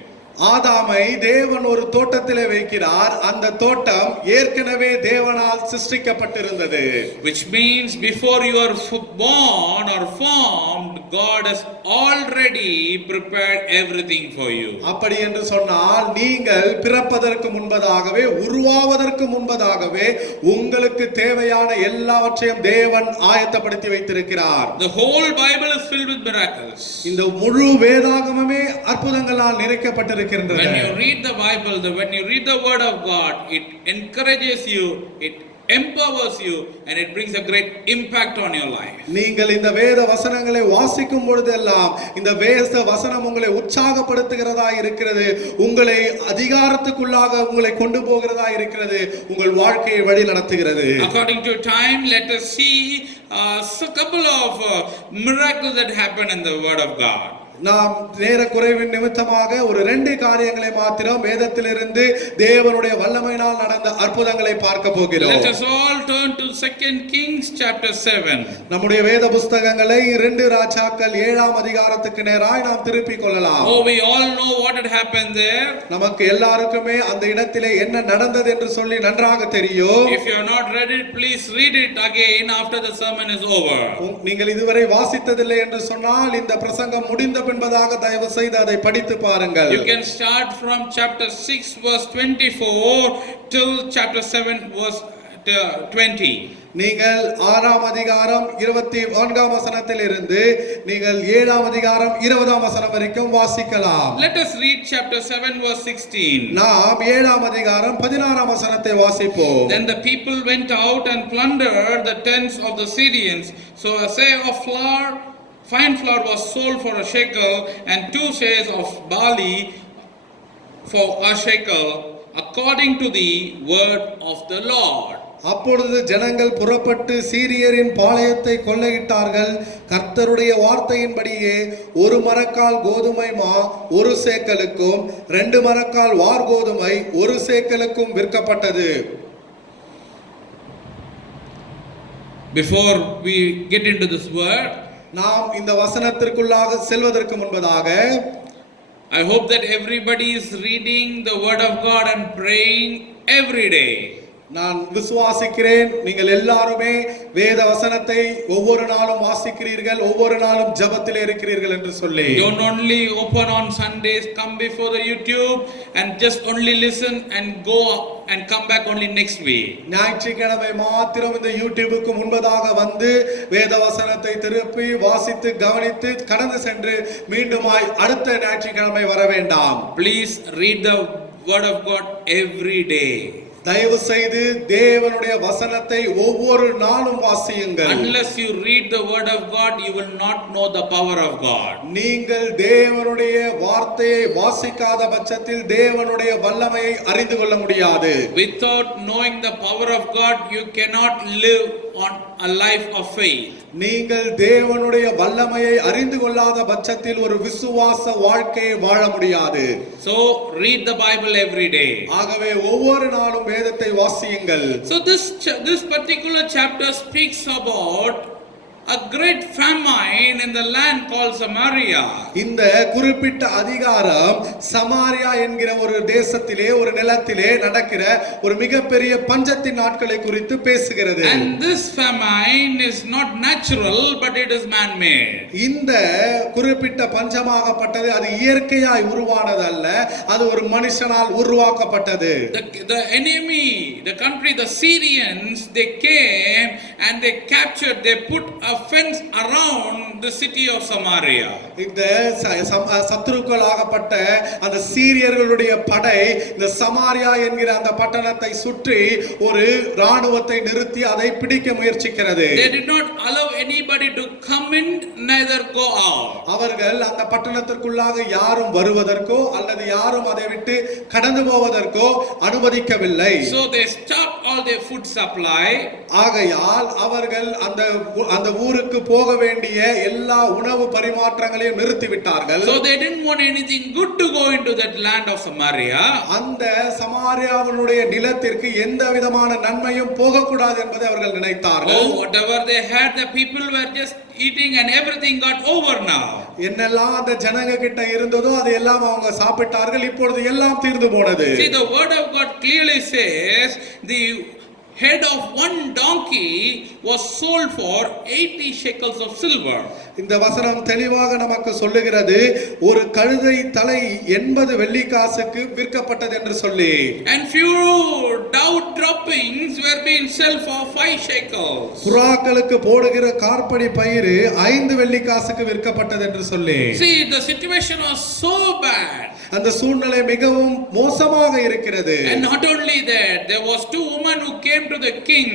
ஆதாமை தேவன் ஒரு தோட்டத்திலே வைக்கிறார். அந்த தோட்டம் ஏற்கனவே தேவனால் சிருஷ்டிக்கப்பட்டிருந்தது. Which means before you are born or formed, God has already prepared everything for you. அப்படி என்று சொன்னால் நீங்கள் பிறப்பதற்கு முன்பதாகவே, உருவாவதற்கு முன்பதாகவே உங்களுக்கு தேவையான எல்லாவற்றையும் தேவன் ஆயத்தப்படுத்தி வைத்திருக்கிறார். The whole Bible is filled with miracles. இந்த முழு வேதாகமமே அற்புதங்களால் நிறைக்கப்பட்டிருக்கிறது. When you read the Bible, when you read the word of God, it encourages you, it empowers you, and it brings a great impact on your life. நீங்கள் இந்த வேத வசனங்களை வாசிக்கும் பொழுதெல்லாம் இந்த வேத வசனம் உங்களை உற்சாகப்படுத்துகிறதா இருக்கிறது, உங்களை அதிகாரத்துக்குள்ளாக உங்களை கொண்டு போகிறதா இருக்கிறது, உங்கள் வாழ்க்கையை வழி நடத்துகிறது. According to time, let us see a couple of miracles that happen in the word of God. நாம் நேர குறைவின் நிமித்தமாக ஒரு 2 காரியங்களை மாத்திரம் வேதத்திலிருந்து தேவனுடைய வல்லமையினால் நடந்த அற்புதங்களை பார்க்க போகிறோம். Let us all turn to 2 Kings chapter 7. நம்முடைய வேத புத்தகங்களை 2 ராஜாக்கள் 7ஆம் அதிகாரத்துக்கு நேராய் நாம் திருப்பிக் கொள்ளலாம். Oh, we all know what had happened there. நமக்கு எல்லாருக்குமே அந்த இடத்திலே என்ன நடந்தது என்று சொல்லி நன்றாக தெரியும். If you are not read it, please read it again after the sermon is over. நீங்கள் இதுவரை வாசித்ததில்லை என்று சொன்னால் இந்த பிரசங்கம் முடிந்த பின்பதாக தயவு செய்து அதை படித்து பாருங்கள். You can start from chapter 6 verse 24 till chapter 7 verse 20. நீங்கள் 6ஆம் அதிகாரம் 24ஆம் வசனத்திலிருந்து நீங்கள் 7ஆம் அதிகாரம் 20ஆம் வசனம் வரைக்கும் வாசிக்கலாம். Let us read chapter 7 verse 16. நாம் 7ஆம் அதிகாரம் 16ஆம் வசனத்தை வாசிப்போம். Then the people went out and plundered the tents of the Syrians. So a seah of flour, fine flour was sold for a shekel, and 2 seahs of barley for a shekel, according to the word of the Lord. அப்பொழுது ஜனங்கள் புறப்பட்டு சீரியரின் பாளையத்தை கொள்ளையிட்டார்கள். கர்த்தருடைய வார்த்தையின்படியே 1 மரக்கால் கோதுமை மா 1 சேக்கலுக்கும் 2 மரக்கால் வார் கோதுமை 1 சேக்கலுக்கும் விற்கப்பட்டது. Before we get into this word, நாம் இந்த வசனத்திற்குள்ளாக செல்வதற்கு முன்பதாக I hope that everybody is reading the word of God and praying every day. நான் விசுவாசிக்கிறேன் நீங்கள் எல்லாருமே வேத வசனத்தை ஒவ்வொரு நாளும் வாசிக்கிறீர்கள், ஒவ்வொரு நாளும் ஜெபத்திலே இருக்கிறீர்கள் என்று சொல்லி. Don't only open on Sundays, come before the YouTube and just only listen and go and come back only next week. ஞாயிற்றுக்கிழமை மாத்திரம் இந்த யூடியூபுக்கு முன்பதாக வந்து வேத வசனத்தை திருப்பி வாசித்து கவனித்து கடந்து சென்று மீண்டுமாய் அடுத்த ஞாயிற்றுக்கிழமை வர வேண்டாம். Please read the word of God every day. தயவு செய்து தேவனுடைய வசனத்தை ஒவ்வொரு நாளும் வாசியுங்கள். Unless you read the word of God, you will not know the power of God. நீங்கள் தேவனுடைய வார்த்தையை வாசிக்காத பட்சத்தில் தேவனுடைய வல்லமையை அறிந்து கொள்ள முடியாது. Without knowing the power of God, you cannot live on a life of faith. நீங்கள் தேவனுடைய வல்லமையை அறிந்து கொள்ளாத பட்சத்தில் ஒரு விசுவாச வாழ்க்கையை வாழ முடியாது. So read the Bible every day. ஆகவே ஒவ்வொரு நாளும் வேதத்தை வாசியுங்கள். So this particular chapter speaks about a great famine in the land called Samaria. இந்த குறிப்பிட்ட அதிகாரம் சமாரியா என்கிற ஒரு தேசத்திலே ஒரு நிலத்திலே நடக்கிற ஒரு மிகப்பெரிய பஞ்சத்தின் நாட்களை குறித்து பேசுகிறது. And this famine is not natural but it is man made. இந்த குறிப்பிட்ட பஞ்சமாகப்பட்டது அது இயற்கையாய் உருவானது அல்ல, அது ஒரு மனுஷனால் உருவாக்கப்பட்டது. The enemy, the country, the Syrians, they came and they captured, they put a fence around the city of Samaria. இந்த சத்துருக்களாகப்பட்ட அந்த சீரியர்களுடைய படை இந்த சமாரியா என்கிற அந்த பட்டணத்தை சுற்றி ஒரு ராணுவத்தை நிறுத்தி அதை பிடிக்க முயற்சிக்கிறது. They did not allow anybody to come in, neither go out. அவர்கள் அந்த பட்டணத்திற்குள்ளாக யாரும் வருவதற்கோ அல்லது யாரும் அதை விட்டு கடந்து போவதற்கோ அனுமதிக்கவில்லை. So they stopped all their food supply. ஆகையால் அவர்கள் அந்த ஊருக்கு போக வேண்டிய எல்லா உணவு பரிமாற்றங்களையும் நிறுத்திவிட்டார்கள். So they didn't want anything good to go into that land of Samaria. அந்த சமாரியாவினுடைய நிலத்திற்கு எந்த விதமான நன்மையும் போகக்கூடாது என்பதை அவர்கள் நினைத்தார்கள். Oh, whatever they had, the people were just eating and everything got over now. என்னெல்லாம் அந்த ஜனங்க கிட்ட இருந்ததோ அது எல்லாம் அவங்க சாப்பிட்டார்கள், இப்பொழுது எல்லாம் தீர்ந்து போனது. See, the word of God clearly says the head of one donkey was sold for 80 shekels of silver. இந்த வசனம் தெளிவாக நமக்கு சொல்லுகிறது ஒரு கழுதை தலை 80 வெள்ளி காசுக்கு விற்கப்பட்டது என்று சொல்லி. And few dove droppings were being sold for 5 shekels. புறாக்களுக்கு போடுகிற கார்படி பயிறு 5 வெள்ளி காசுக்கு விற்கப்பட்டது என்று சொல்லி. See, the situation was so bad. அந்த சூழ்நிலை மிகவும் மோசமாக இருக்கிறது. And not only that, there was 2 women who came to the king.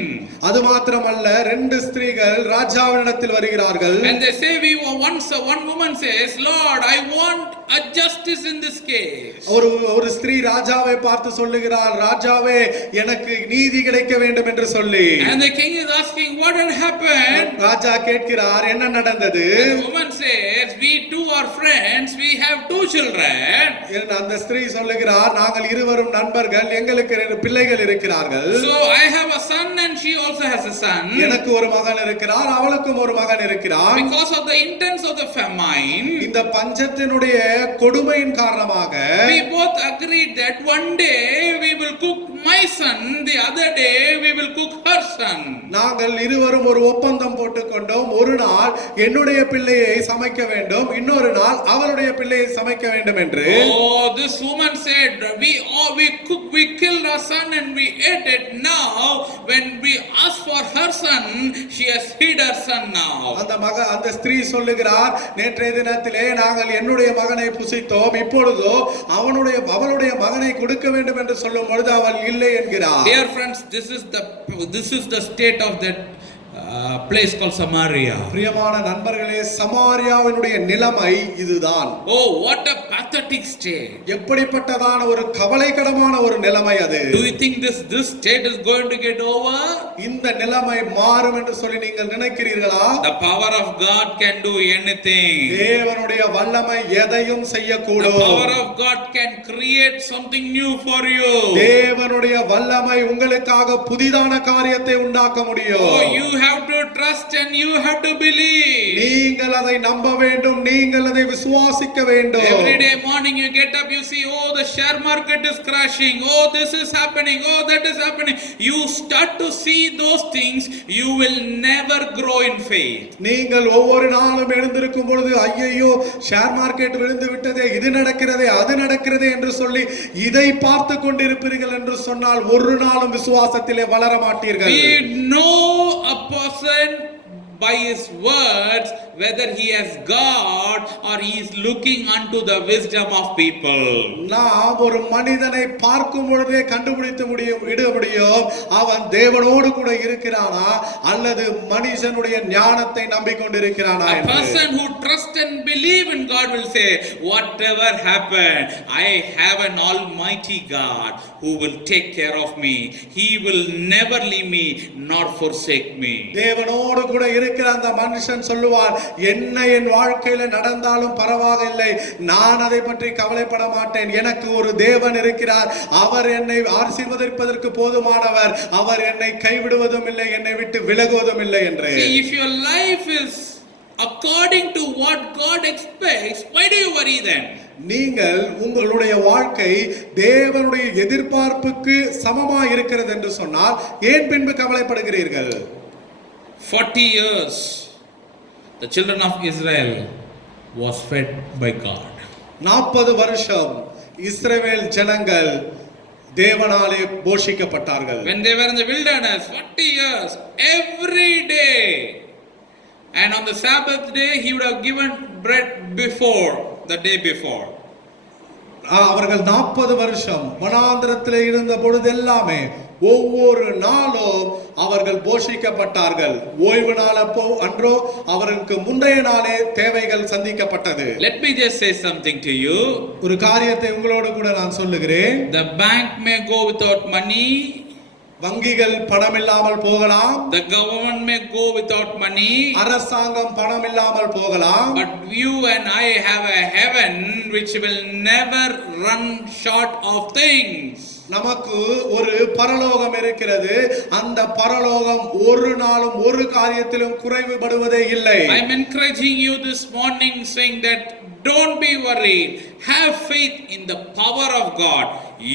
அது மாத்திரமல்ல 2 ஸ்திரீகள் ராஜாவினிடத்தில் வருகிறார்கள். And they say, one woman says, Lord, I want a justice in this case. ஒரு ஸ்திரீ ராஜாவை பார்த்து சொல்லுகிறார், ராஜாவே எனக்கு நீதி கிடைக்க வேண்டும் என்று சொல்லி. And the king is asking, what had happened? ராஜா கேட்கிறார், என்ன நடந்தது? And the woman says, we two are friends, we have 2 children. அந்த ஸ்திரீ சொல்லுகிறார், நாங்கள் இருவரும் நண்பர்கள், எங்களுக்கு 2 பிள்ளைகள் இருக்கிறார்கள். So I have a son and she also has a son. எனக்கு ஒரு மகன் இருக்கிறார், அவளுக்கும் ஒரு மகன் இருக்கிறார். Because of the intents of the famine, இந்த பஞ்சத்தினுடைய கொடுமையின் காரணமாக we both agreed that one day we will cook my son, the other day we will cook her son. நாங்கள் இருவரும் ஒரு ஒப்பந்தம் போட்டுக் எடுத்துக்கொண்டோம். ஒரு நாள் என்னுடைய பிள்ளையை சமைக்க வேண்டும், இன்னொரு நாள் அவளுடைய பிள்ளையை சமைக்க வேண்டும் என்று. Oh, this woman said, we killed our son and we ate it. Now, when we asked for her son, she has hid her son now. அந்த ஸ்திரீ சொல்லுகிறார், நேற்றைய தினத்திலே நாங்கள் என்னுடைய மகனை புசித்தோம், இப்பொழுதோ அவளுடைய மகனை கொடுக்க வேண்டும் என்று சொல்லும் பொழுது அவள் இல்லை என்கிறார். Dear friends, this is the state of that place called Samaria. பிரியமான நண்பர்களே, சமாரியாவினுடைய நிலைமை இதுதான். Oh, what a pathetic state. எப்படிப்பட்டதான ஒரு கவலைக்கிடமான ஒரு நிலைமை அது. Do you think this state is going to get over? இந்த நிலைமை மாறும் என்று சொல்லி நீங்கள் நினைக்கிறீர்களா? The power of God can do anything. தேவனுடைய வல்லமை எதையும் செய்யக்கூடும். The power of God can create something new for you. தேவனுடைய வல்லமை உங்களுக்காக புதிதான காரியத்தை உண்டாக்க முடியும். Oh, you have to trust and you have to believe. நீங்கள் அதை நம்ப வேண்டும், நீங்கள் அதை விசுவாசிக்க வேண்டும். Every day morning you get up, you see, oh, the share market is crashing, oh, this is happening, oh, that is happening. You start to see those things, you will never grow in faith. நீங்கள் ஒவ்வொரு நாளும் எழுந்திருக்கும் பொழுது ஐயையோ share market விழுந்து விட்டதே, இது நடக்கிறதே, அது நடக்கிறதே என்று சொல்லி இதை பார்த்து கொண்டிருப்பீர்கள் என்று சொன்னால் ஒரு நாளும் விசுவாசத்திலே வளர மாட்டீர்கள். We know a person by his words whether he has God or he is looking unto the wisdom of people. நாம் ஒரு மனிதனை பார்க்கும் பொழுதே கண்டுபிடித்து முடியும் அவன் தேவனோடு கூட இருக்கிறானா அல்லது மனுஷனுடைய ஞானத்தை நம்பிக்கொண்டிருக்கிறானா. A person who trusts and believe in God will say, whatever happen, I have an almighty God who will take care of me. He will never leave me nor forsake me. தேவனோடு கூட இருக்கிற அந்த மனுஷன் சொல்லுவான், என்ன என் வாழ்க்கையில நடந்தாலும் பரவாயில்லை, நான் அதை பற்றி கவலைப்பட மாட்டேன், எனக்கு ஒரு தேவன் இருக்கிறார், அவர் என்னை ஆசீர்வதிப்பதற்கு போதுமானவர், அவர் என்னை கைவிடுவதும் இல்லை, என்னை விட்டு விலகுவதும் இல்லை என்று. See, if your life is according to what God expects, why do you worry then? நீங்கள் உங்களுடைய வாழ்க்கை தேவனுடைய எதிர்பார்ப்புக்கு சமமாக இருக்கிறது என்று சொன்னால் ஏன் பின்பு கவலைப்படுகிறீர்கள்? 40 years the children of Israel was fed by God. 40 வருஷம் இஸ்ரவேல் ஜனங்கள் தேவனாலே போஷிக்கப்பட்டார்கள். When they were in the wilderness 40 years, every day, and on the Sabbath day he would have given bread before the day before. அவர்கள் 40 வருஷம் வனாந்திரத்திலே இருந்த பொழுது எல்லாமே ஒவ்வொரு நாளும் அவர்கள் போஷிக்கப்பட்டார்கள். ஓய்வு நாள் அன்றோ அவர்களுக்கு முந்தைய நாளே தேவைகள் சந்திக்கப்பட்டது. Let me just say something to you. ஒரு காரியத்தை உங்களோடு கூட நான் சொல்லுகிறேன். The bank may go without money. வங்கிகள் பணம் இல்லாமல் போகலாம். The government may go without money. அரசாங்கம் பணம் இல்லாமல் போகலாம். But you and I have a heaven which will never run short of things. நமக்கு ஒரு பரலோகம் இருக்கிறது. அந்த பரலோகம் ஒரு நாளும் ஒரு காரியத்திலும் குறைவுபடுவதே இல்லை. I am encouraging you this morning saying that don't be worried. Have faith in the power of God.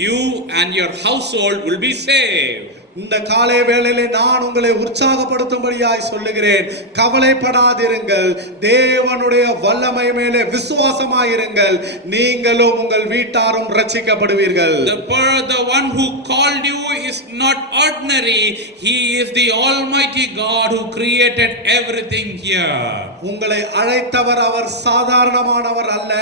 You and your household will be saved. இந்த காலை வேளையிலே நான் உங்களை உற்சாகப்படுத்தும்படியாய் சொல்லுகிறேன். கவலைப்படாதிருங்கள், தேவனுடைய வல்லமை மேலே விசுவாசமாயிருங்கள், நீங்களும் உங்கள் வீட்டாரும் ரட்சிக்கப்படுவீர்கள். The one who called you is not ordinary. He is the almighty God who created everything here. உங்களை அழைத்தவர் அவர் சாதாரணமானவர் அல்ல,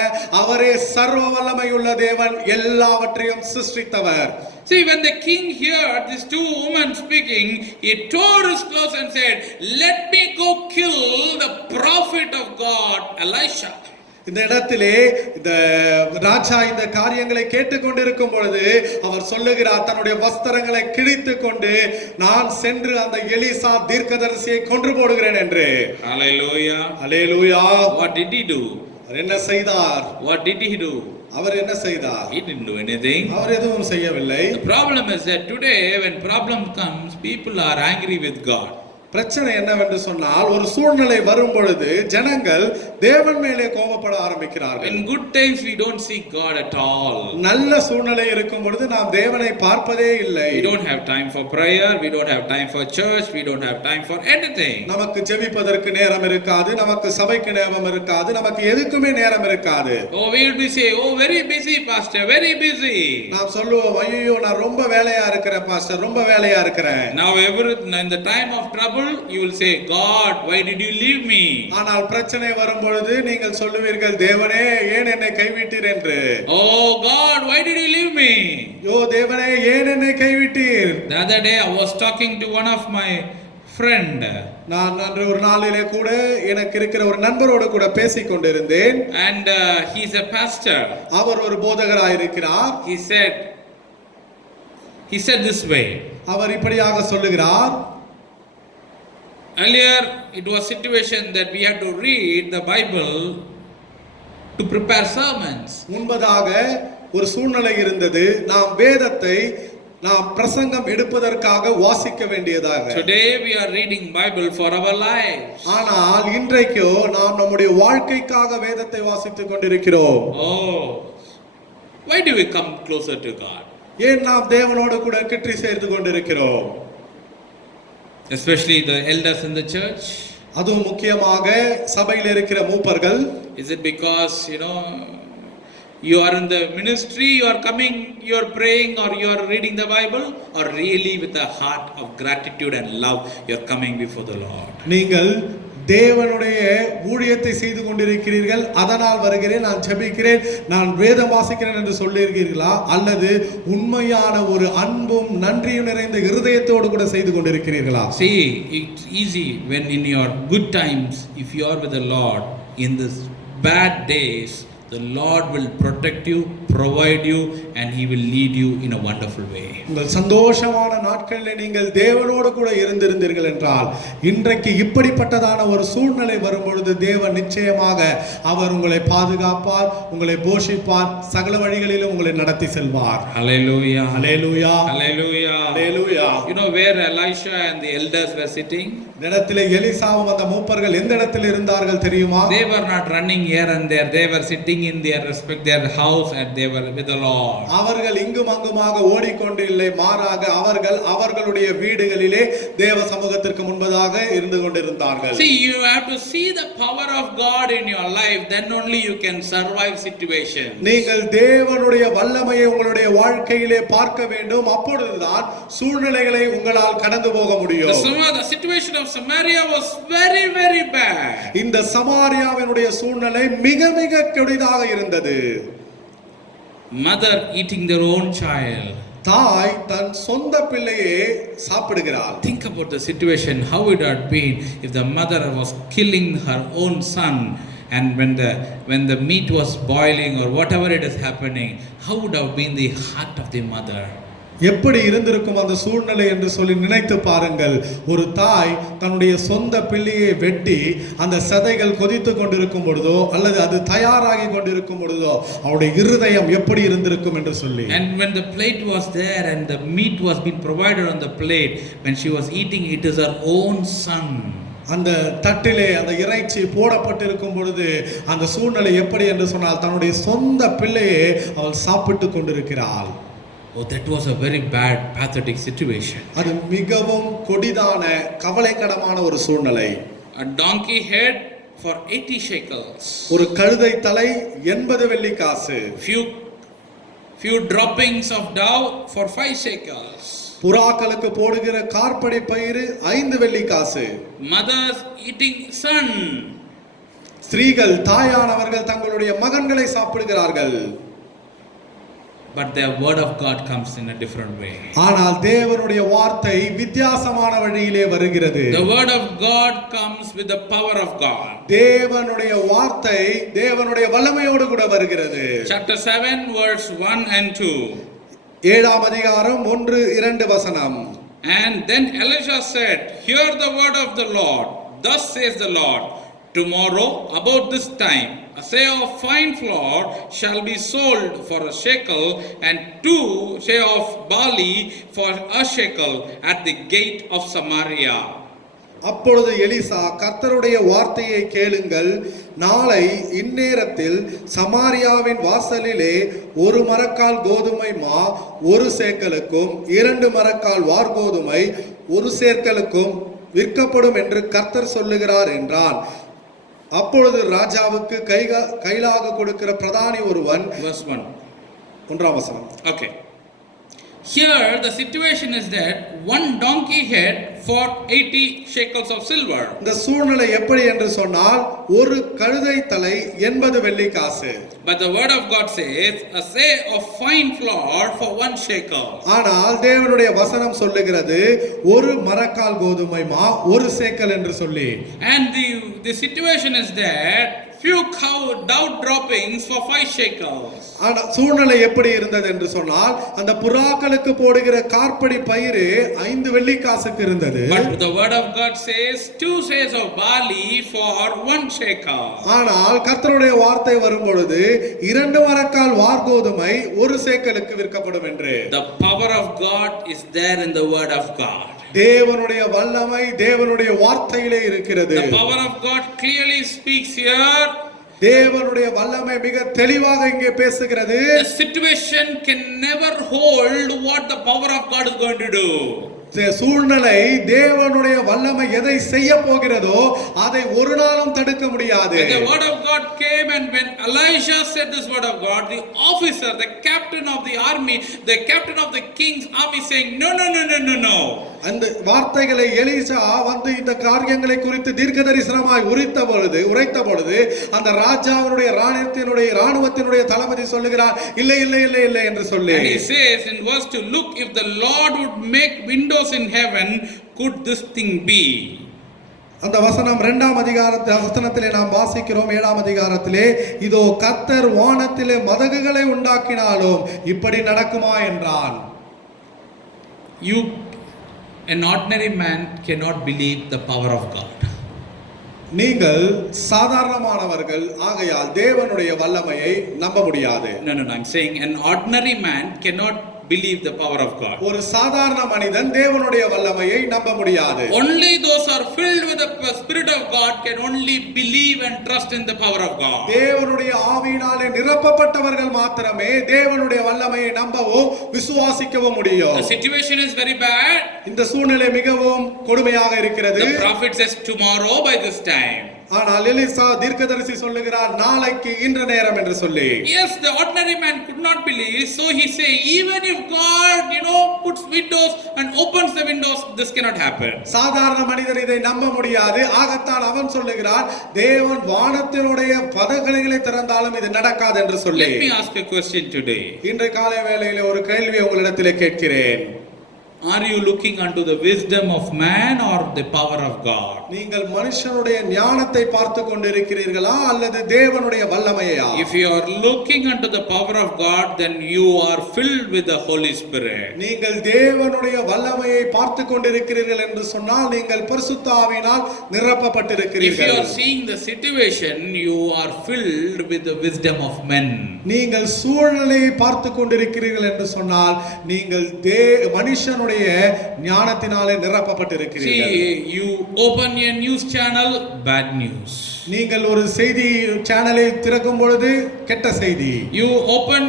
அவரே சர்வ வல்லமையுள்ள தேவன், எல்லாவற்றையும் சிருஷ்டித்தவர். See, when the king heard these two women speaking, he tore his clothes and said, let me go kill the prophet of God, Elisha. இந்த இடத்திலே இந்த ராஜா இந்த காரியங்களை கேட்டுக்கொண்டிருக்கும் பொழுது அவர் சொல்லுகிறார், தன்னுடைய வஸ்திரங்களை கிழித்து கொண்டு நான் சென்று அந்த எலிசா தீர்க்கதரிசியை கொன்று போடுகிறேன் என்று. Hallelujah. Hallelujah. What did he do? அவர் என்ன செய்தார்? What did he do? அவர் என்ன செய்தார்? He didn't do anything. அவர் எதுவும் செய்யவில்லை. The problem is that today when problem comes, people are angry with God. பிரச்சனை என்னவென்று சொன்னால், ஒரு சூழ்நிலை வரும் பொழுது ஜனங்கள் தேவன் மேலே கோபப்பட ஆரம்பிக்கிறார்கள். In good times we don't see God at all. நல்ல சூழ்நிலை இருக்கும் பொழுது நாம் தேவனை பார்ப்பதே இல்லை. We don't have time for prayer, we don't have time for church, we don't have time for anything. நமக்கு ஜெபிப்பதற்கு நேரம் இருக்காது, நமக்கு சபைக்கு நேரம் இருக்காது, நமக்கு எதுக்குமே நேரம் இருக்காது. Oh, we will be say, oh, very busy pastor, very busy. நாம் சொல்லுவோம், ஐயோ நான் ரொம்ப வேலையா இருக்கிறேன் பாஸ்டர், ரொம்ப வேலையா இருக்கிறேன். Now in the time of trouble you will say, God, why did you leave me? ஆனால் பிரச்சனை வரும் பொழுது நீங்கள் சொல்லுவீர்கள், தேவனே ஏன் என்னை கைவிட்டீர் என்று. Oh God, why did you leave me? யோ தேவனே ஏன் என்னை கைவிட்டீர். The other day I was talking to one of my friend. நான் அன்று ஒரு நாளிலே கூட எனக்கு இருக்கிற ஒரு நண்பரோடு கூட பேசிக் கொண்டிருந்தேன். And he is a pastor. அவர் ஒரு போதகராய் இருக்கிறார். He said this way. அவர் இப்படியாக சொல்லுகிறார். Earlier it was situation that we had to read the Bible to prepare sermons. முன்பதாக ஒரு சூழ்நிலை இருந்தது, நாம் வேதத்தை நாம் பிரசங்கம் எடுப்பதற்காக வாசிக்க வேண்டியதாக. Today we are reading Bible for our lives. ஆனால் இன்றைக்கோ நாம் நம்முடைய வாழ்க்கைக்காக வேதத்தை வாசித்துக் கொண்டிருக்கிறோம். Oh, why do we come closer to God? ஏன் நாம் தேவனோடு கூட கிட்டி சேர்ந்து கொண்டிருக்கிறோம்? Especially the elders in the church. அதுவும் முக்கியமாக சபையில் இருக்கிற மூப்பர்கள். Is it because you are in the ministry, you are coming, you are praying, or you are reading the Bible, or really with a heart of gratitude and love you are coming before the Lord? நீங்கள் தேவனுடைய ஊழியத்தை செய்து கொண்டிருக்கிறீர்கள், அதனால் வருகிறேன், நான் ஜெபிக்கிறேன், நான் வேதம் வாசிக்கிறேன் என்று சொல்லியிருக்கிறீர்களா, அல்லது உண்மையான ஒரு அன்பும் நன்றியும் நிறைந்த இருதயத்தோடு கூட செய்து கொண்டிருக்கிறீர்களா? See, it's easy when in your good times, if you are with the Lord, in this bad days the Lord will protect you, provide you, and He will lead you in a wonderful way. உங்கள் சந்தோஷமான நாட்களில் நீங்கள் தேவனோடு கூட இருந்திருந்தீர்கள் என்றால், இன்றைக்கு இப்படிப்பட்டதான ஒரு சூழ்நிலை வரும்பொழுது தேவன் நிச்சயமாக அவர் உங்களை பாதுகாப்பார், உங்களை போஷிப்பார், சகல வழிகளிலும் உங்களை நடத்தி செல்வார். Hallelujah. Hallelujah. Hallelujah. Hallelujah. You know where Elisha and the elders were sitting? இடத்திலே எலிசாவும் அந்த மூப்பர்கள் எந்த இடத்தில் இருந்தார்கள் தெரியுமா? They were not running here and there. They were sitting in their their house and they were with the Lord. அவர்கள் இங்கும் அங்குமாக ஓடிக்கொண்டில்லை, மாறாக அவர்கள் அவர்களுடைய வீடுகளிலே தேவ சமூகத்திற்கு முன்பதாக இருந்து கொண்டிருந்தார்கள். See, you have to see the power of God in your life, then only you can survive situations. நீங்கள் தேவனுடைய வல்லமையை உங்களுடைய வாழ்க்கையிலே பார்க்க வேண்டும், அப்பொழுதுதான் சூழ்நிலைகளை உங்களால் கடந்து போக முடியும். The situation of Samaria was very, very bad. இந்த சமாரியாவினுடைய சூழ்நிலை மிக மிக கொடிதாக இருந்தது. Mother eating their own child. தாய் தன் சொந்த பிள்ளையை சாப்பிடுகிறாள். Think about the situation, how it had been if the mother was killing her own son, and when the meat was boiling or whatever it is happening, how would have been the heart of the mother? எப்படி இருந்திருக்கும் அந்த சூழ்நிலை என்று சொல்லி நினைத்து பாருங்கள். ஒரு தாய் தன்னுடைய சொந்த பிள்ளையை வெட்டி அந்த சதைகள் கொதித்து கொண்டிருக்கும் பொழுதோ அல்லது அது தயாராகி கொண்டிருக்கும் பொழுதோ அவருடைய இருதயம் எப்படி இருந்திருக்கும் என்று சொல்லி. And when the plate was there and the meat was being provided on the plate, when she was eating, it is her own son. அந்த தட்டிலே அந்த இறைச்சி போடப்பட்டிருக்கும் பொழுது அந்த சூழ்நிலை எப்படி என்று சொன்னால் தன்னுடைய சொந்த பிள்ளையை அவள் சாப்பிட்டு கொண்டிருக்கிறாள். Oh, that was a very bad, pathetic situation. அது மிகவும் கொடிதான கவலைக்கிடமான ஒரு சூழ்நிலை. A donkey head for 80 shekels. ஒரு கழுதை தலை 80 வெள்ளி காசு. Few droppings of dough for 5 shekels. புறாக்களுக்கு போடுகிற கார்படி பயிறு 5 வெள்ளி காசு. Mothers eating son. ஸ்திரீகள் தாயானவர்கள் தங்களுடைய மகன்களை சாப்பிடுகிறார்கள். But the word of God comes in a different way. ஆனால் தேவனுடைய வார்த்தை வித்தியாசமான வழியிலே வருகிறது. The word of God comes with the power of God. தேவனுடைய வார்த்தை தேவனுடைய வல்லமையோடு கூட வருகிறது. Chapter 7 verse 1 and 2. 7ஆம் அதிகாரம் 1-2 வசனம். And then Elisha said, "Hear the word of the Lord. Thus says the Lord, tomorrow about this time a seah of fine flour shall be sold for a shekel, and 2 seah of barley for a shekel at the gate of Samaria." அப்பொழுது Elisha, கர்த்தருடைய வார்த்தையை கேளுங்கள், நாளை இந்நேரத்தில் சமாரியாவின் வாசலிலே 1 மரக்கால் கோதுமை மா 1 சேக்கலுக்கும் 2 மரக்கால் வார்கோதுமை 1 சேக்கலுக்கும் விற்கப்படும் என்று கர்த்தர் சொல்லுகிறார் என்றான். அப்பொழுது ராஜாவுக்கு கைலாக கொடுக்கிற பிரதானி ஒருவன். Verse 1. 1ஆம் வசனம். Okay. Here the situation is that 1 donkey head for 80 shekels of silver. இந்த சூழ்நிலை எப்படி என்று சொன்னால், ஒரு கழுதை தலை 80 வெள்ளி காசு. But the word of God says a say of fine flour for 1 shekel. ஆனால் தேவனுடைய வசனம் சொல்லுகிறது 1 மரக்கால் கோதுமை மா 1 சேக்கல் என்று சொல்லி. And the situation is that few cow dow droppings for 5 shekels. ஆனா சூழ்நிலை எப்படி இருந்தது என்று சொன்னால், அந்த புறாக்களுக்கு போடுகிற கார்படி பயிறு 5 வெள்ளி காசுக்கு இருந்தது. But the word of God says 2 seahs of barley for 1 shekel. ஆனால் கர்த்தருடைய வார்த்தை வரும் பொழுது 2 மரக்கால் வார்கோதுமை 1 சேக்கலுக்கு விற்கப்படும் என்று. The power of God is there in the word of God. தேவனுடைய வல்லமை தேவனுடைய வார்த்தையிலே இருக்கிறது. The power of God clearly speaks here. தேவனுடைய வல்லமை மிக தெளிவாக இங்கே பேசுகிறது. The situation can never hold what the power of God is going to do. சூழ்நிலை தேவனுடைய வல்லமை எதை செய்ய போகிறதோ அதை ஒரு நாளும் தடுக்க முடியாது. When the word of God came and when Elijah said this word of God, the officer, the captain of the army, the captain of the king's army saying no no no no no no. அந்த வார்த்தைகளை Elisha வந்து இந்த காரியங்களை குறித்து தீர்க்கதரிசனமாய் உரைத்த பொழுது அந்த ராஜாவுடைய ராணுவத்தினுடைய தளபதி சொல்லுகிறார், இல்லை இல்லை இல்லை இல்லை என்று சொல்லி. And he says in verse 2, look, if the Lord would make windows in heaven, could this thing be? அந்த வசனம் 2ஆம் வசனத்திலே நாம் வாசிக்கிறோம். 7ஆம் அதிகாரத்திலே, இதோ கர்த்தர் வானத்திலே மதகுகளை உண்டாக்கினாலும் இப்படி நடக்குமா என்றான். You, an ordinary man, cannot believe the power of God. நீங்கள் சாதாரணமானவர்கள் ஆகையால் தேவனுடைய வல்லமையை நம்ப முடியாது. No, I'm saying an ordinary man cannot believe the power of God. ஒரு சாதாரண மனிதன் தேவனுடைய வல்லமையை நம்ப முடியாது. Only those are filled with the spirit of God can only believe and trust in the power of God. தேவனுடைய ஆவியினாலே நிரப்பப்பட்டவர்கள் மாத்திரமே தேவனுடைய வல்லமையை நம்பவோ விசுவாசிக்கவோ முடியும். The situation is very bad. இந்த சூழ்நிலை மிகவும் கொடுமையாக இருக்கிறது. The prophet says tomorrow by this time. ஆனால் எலிசா தீர்க்கதரிசி சொல்லுகிறார், நாளைக்கு இன்ற நேரம் என்று சொல்லி. Yes, the ordinary man could not believe, so he say even if God puts windows and opens the windows, this cannot happen. சாதாரண மனிதன் இதை நம்ப முடியாது. ஆகத்தான் அவன் சொல்லுகிறான், தேவன் வானத்தினுடைய பதகளை திறந்தாலும் இது நடக்காது என்று சொல்லி. Let me ask a question today. இன்றைய காலை வேளையிலே ஒரு கேள்வி உங்களிடத்திலே கேட்கிறேன். Are you looking unto the wisdom of man or the power of God? நீங்கள் மனுஷனுடைய ஞானத்தை பார்த்து கொண்டிருக்கிறீர்களா அல்லது தேவனுடைய வல்லமையா? If you are looking unto the power of God, then you are filled with the Holy Spirit. நீங்கள் தேவனுடைய வல்லமையை பார்த்து கொண்டிருக்கிறீர்கள் என்று சொன்னால் நீங்கள் பரிசுத்த ஆவியினால் நிரப்பப்பட்டிருக்கிறீர்கள். If you are seeing the situation, you are filled with the wisdom of men. நீங்கள் சூழ்நிலையை பார்த்து கொண்டிருக்கிறீர்கள் என்று சொன்னால் நீங்கள் மனுஷனுடைய ஞானத்தினாலே நிரப்பப்பட்டிருக்கிறீர்கள். See, you open a news channel, bad news. நீங்கள் ஒரு செய்தி சேனலை திறக்கும் பொழுது கெட்ட செய்தி. You open,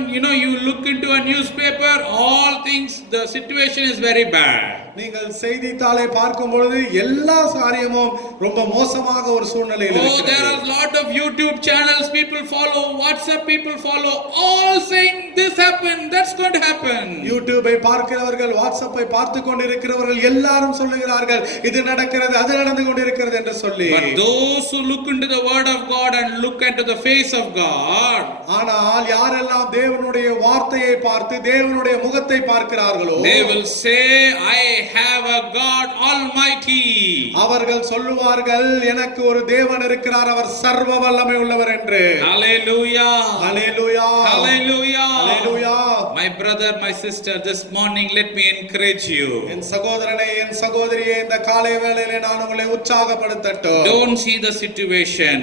you look into a newspaper, all things, the situation is very bad. நீங்கள் செய்தித்தாளை பார்க்கும் பொழுது எல்லா காரியமும் ரொம்ப மோசமாக ஒரு சூழ்நிலையில் இருக்கிறது. Oh, there are a lot of YouTube channels people follow, WhatsApp people follow, all saying this happened, that's going to happen. யூடியூபை பார்க்கிறவர்கள், வாட்ஸ்அப்பை பார்த்து கொண்டிருக்கிறவர்கள் எல்லாரும் சொல்லுகிறார்கள், இது நடக்கிறது, அது நடந்து கொண்டிருக்கிறது என்று சொல்லி. But those who look into the word of God and look into the face of God, ஆனால் யாரெல்லாம் தேவனுடைய வார்த்தையை பார்த்து தேவனுடைய முகத்தை பார்க்கிறார்களோ, they will say, I have a God Almighty. அவர்கள் சொல்லுவார்கள், எனக்கு ஒரு தேவன் இருக்கிறார், அவர் சர்வ வல்லமை உள்ளவர் என்று. Hallelujah. Hallelujah. Hallelujah. Hallelujah. My My brother, my sister, this morning let me encourage you. என் சகோதரனே என் சகோதரியே இந்த காலை வேளையிலே நான் உங்களை உற்சாகப்படுத்தட்டும். Don't see the situation.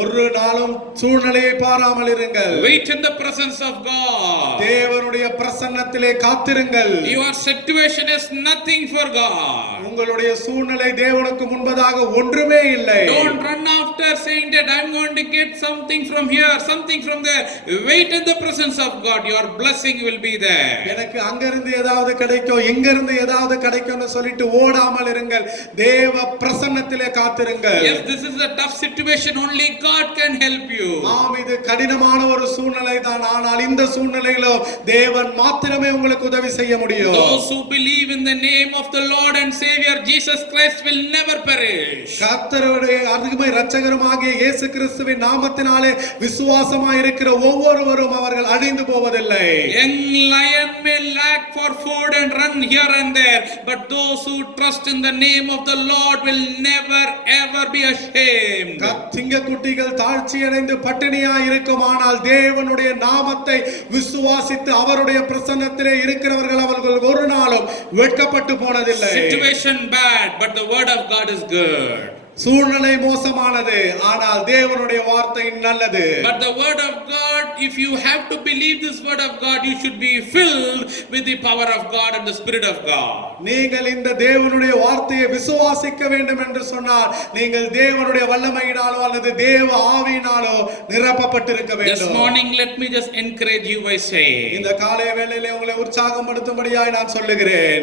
ஒரு நாளும் சூழ்நிலையை பாராமல் இருங்கள். Wait in the presence of God. தேவனுடைய பிரசன்னத்திலே காத்திருங்கள். Your situation is nothing for God. உங்களுடைய சூழ்நிலை தேவனுக்கு முன்பதாக ஒன்றுமே இல்லை. Don't run after saying that I'm going to get something from here, something from there. Wait in the presence of God. Your blessing will be there. எனக்கு அங்க இருந்து ஏதாவது கிடைக்கும், இங்க இருந்து ஏதாவது கிடைக்கும்னு சொல்லிட்டு ஓடாமல் இருங்கள். தேவ பிரசன்னத்திலே காத்திருங்கள். Yes, this is a tough situation. Only God can help you. ஆம், இது கடினமான ஒரு சூழ்நிலை தான். ஆனால் இந்த சூழ்நிலையிலோ தேவன் மாத்திரமே உங்களுக்கு உதவி செய்ய முடியும். Those who believe in the name of the Lord and Savior Jesus Christ will never perish. கர்த்தருடைய அருமை இரட்சகருமாகிய இயேசு கிறிஸ்துவின் நாமத்தினாலே விசுவாசமாய் இருக்கிற ஒவ்வொருவரும் அவர்கள் அழிந்து போவதில்லை. Young lion may lack for food and run here and there, but those who trust in the name of the Lord will never ever be ashamed. சிங்கக்குட்டிகள் தாழ்ச்சி அடைந்து பட்டினியாய் இருக்கும், ஆனால் தேவனுடைய நாமத்தை விசுவாசித்து அவருடைய பிரசன்னத்திலே இருக்கிறவர்கள் அவர்கள் ஒரு நாளும் வெட்கப்பட்டு போனதில்லை. Situation bad, but the word of God is good. சூழ்நிலை மோசமானது, ஆனால் தேவனுடைய வார்த்தை நல்லது. But the word of God, if you have to believe this word of God, you should be filled with the power of God and the Spirit of God. நீங்கள் இந்த தேவனுடைய வார்த்தையை விசுவாசிக்க வேண்டும் என்று சொன்னால் நீங்கள் தேவனுடைய வல்லமையினாலோ அல்லது தேவ ஆவியினாலோ நிரப்பப்பட்டிருக்க This வேண்டும். morning, let me just encourage you by saying, இந்த காலை வேளையிலே உங்களை உற்சாகப்படுத்தும்படியாய் நான் சொல்லுகிறேன்.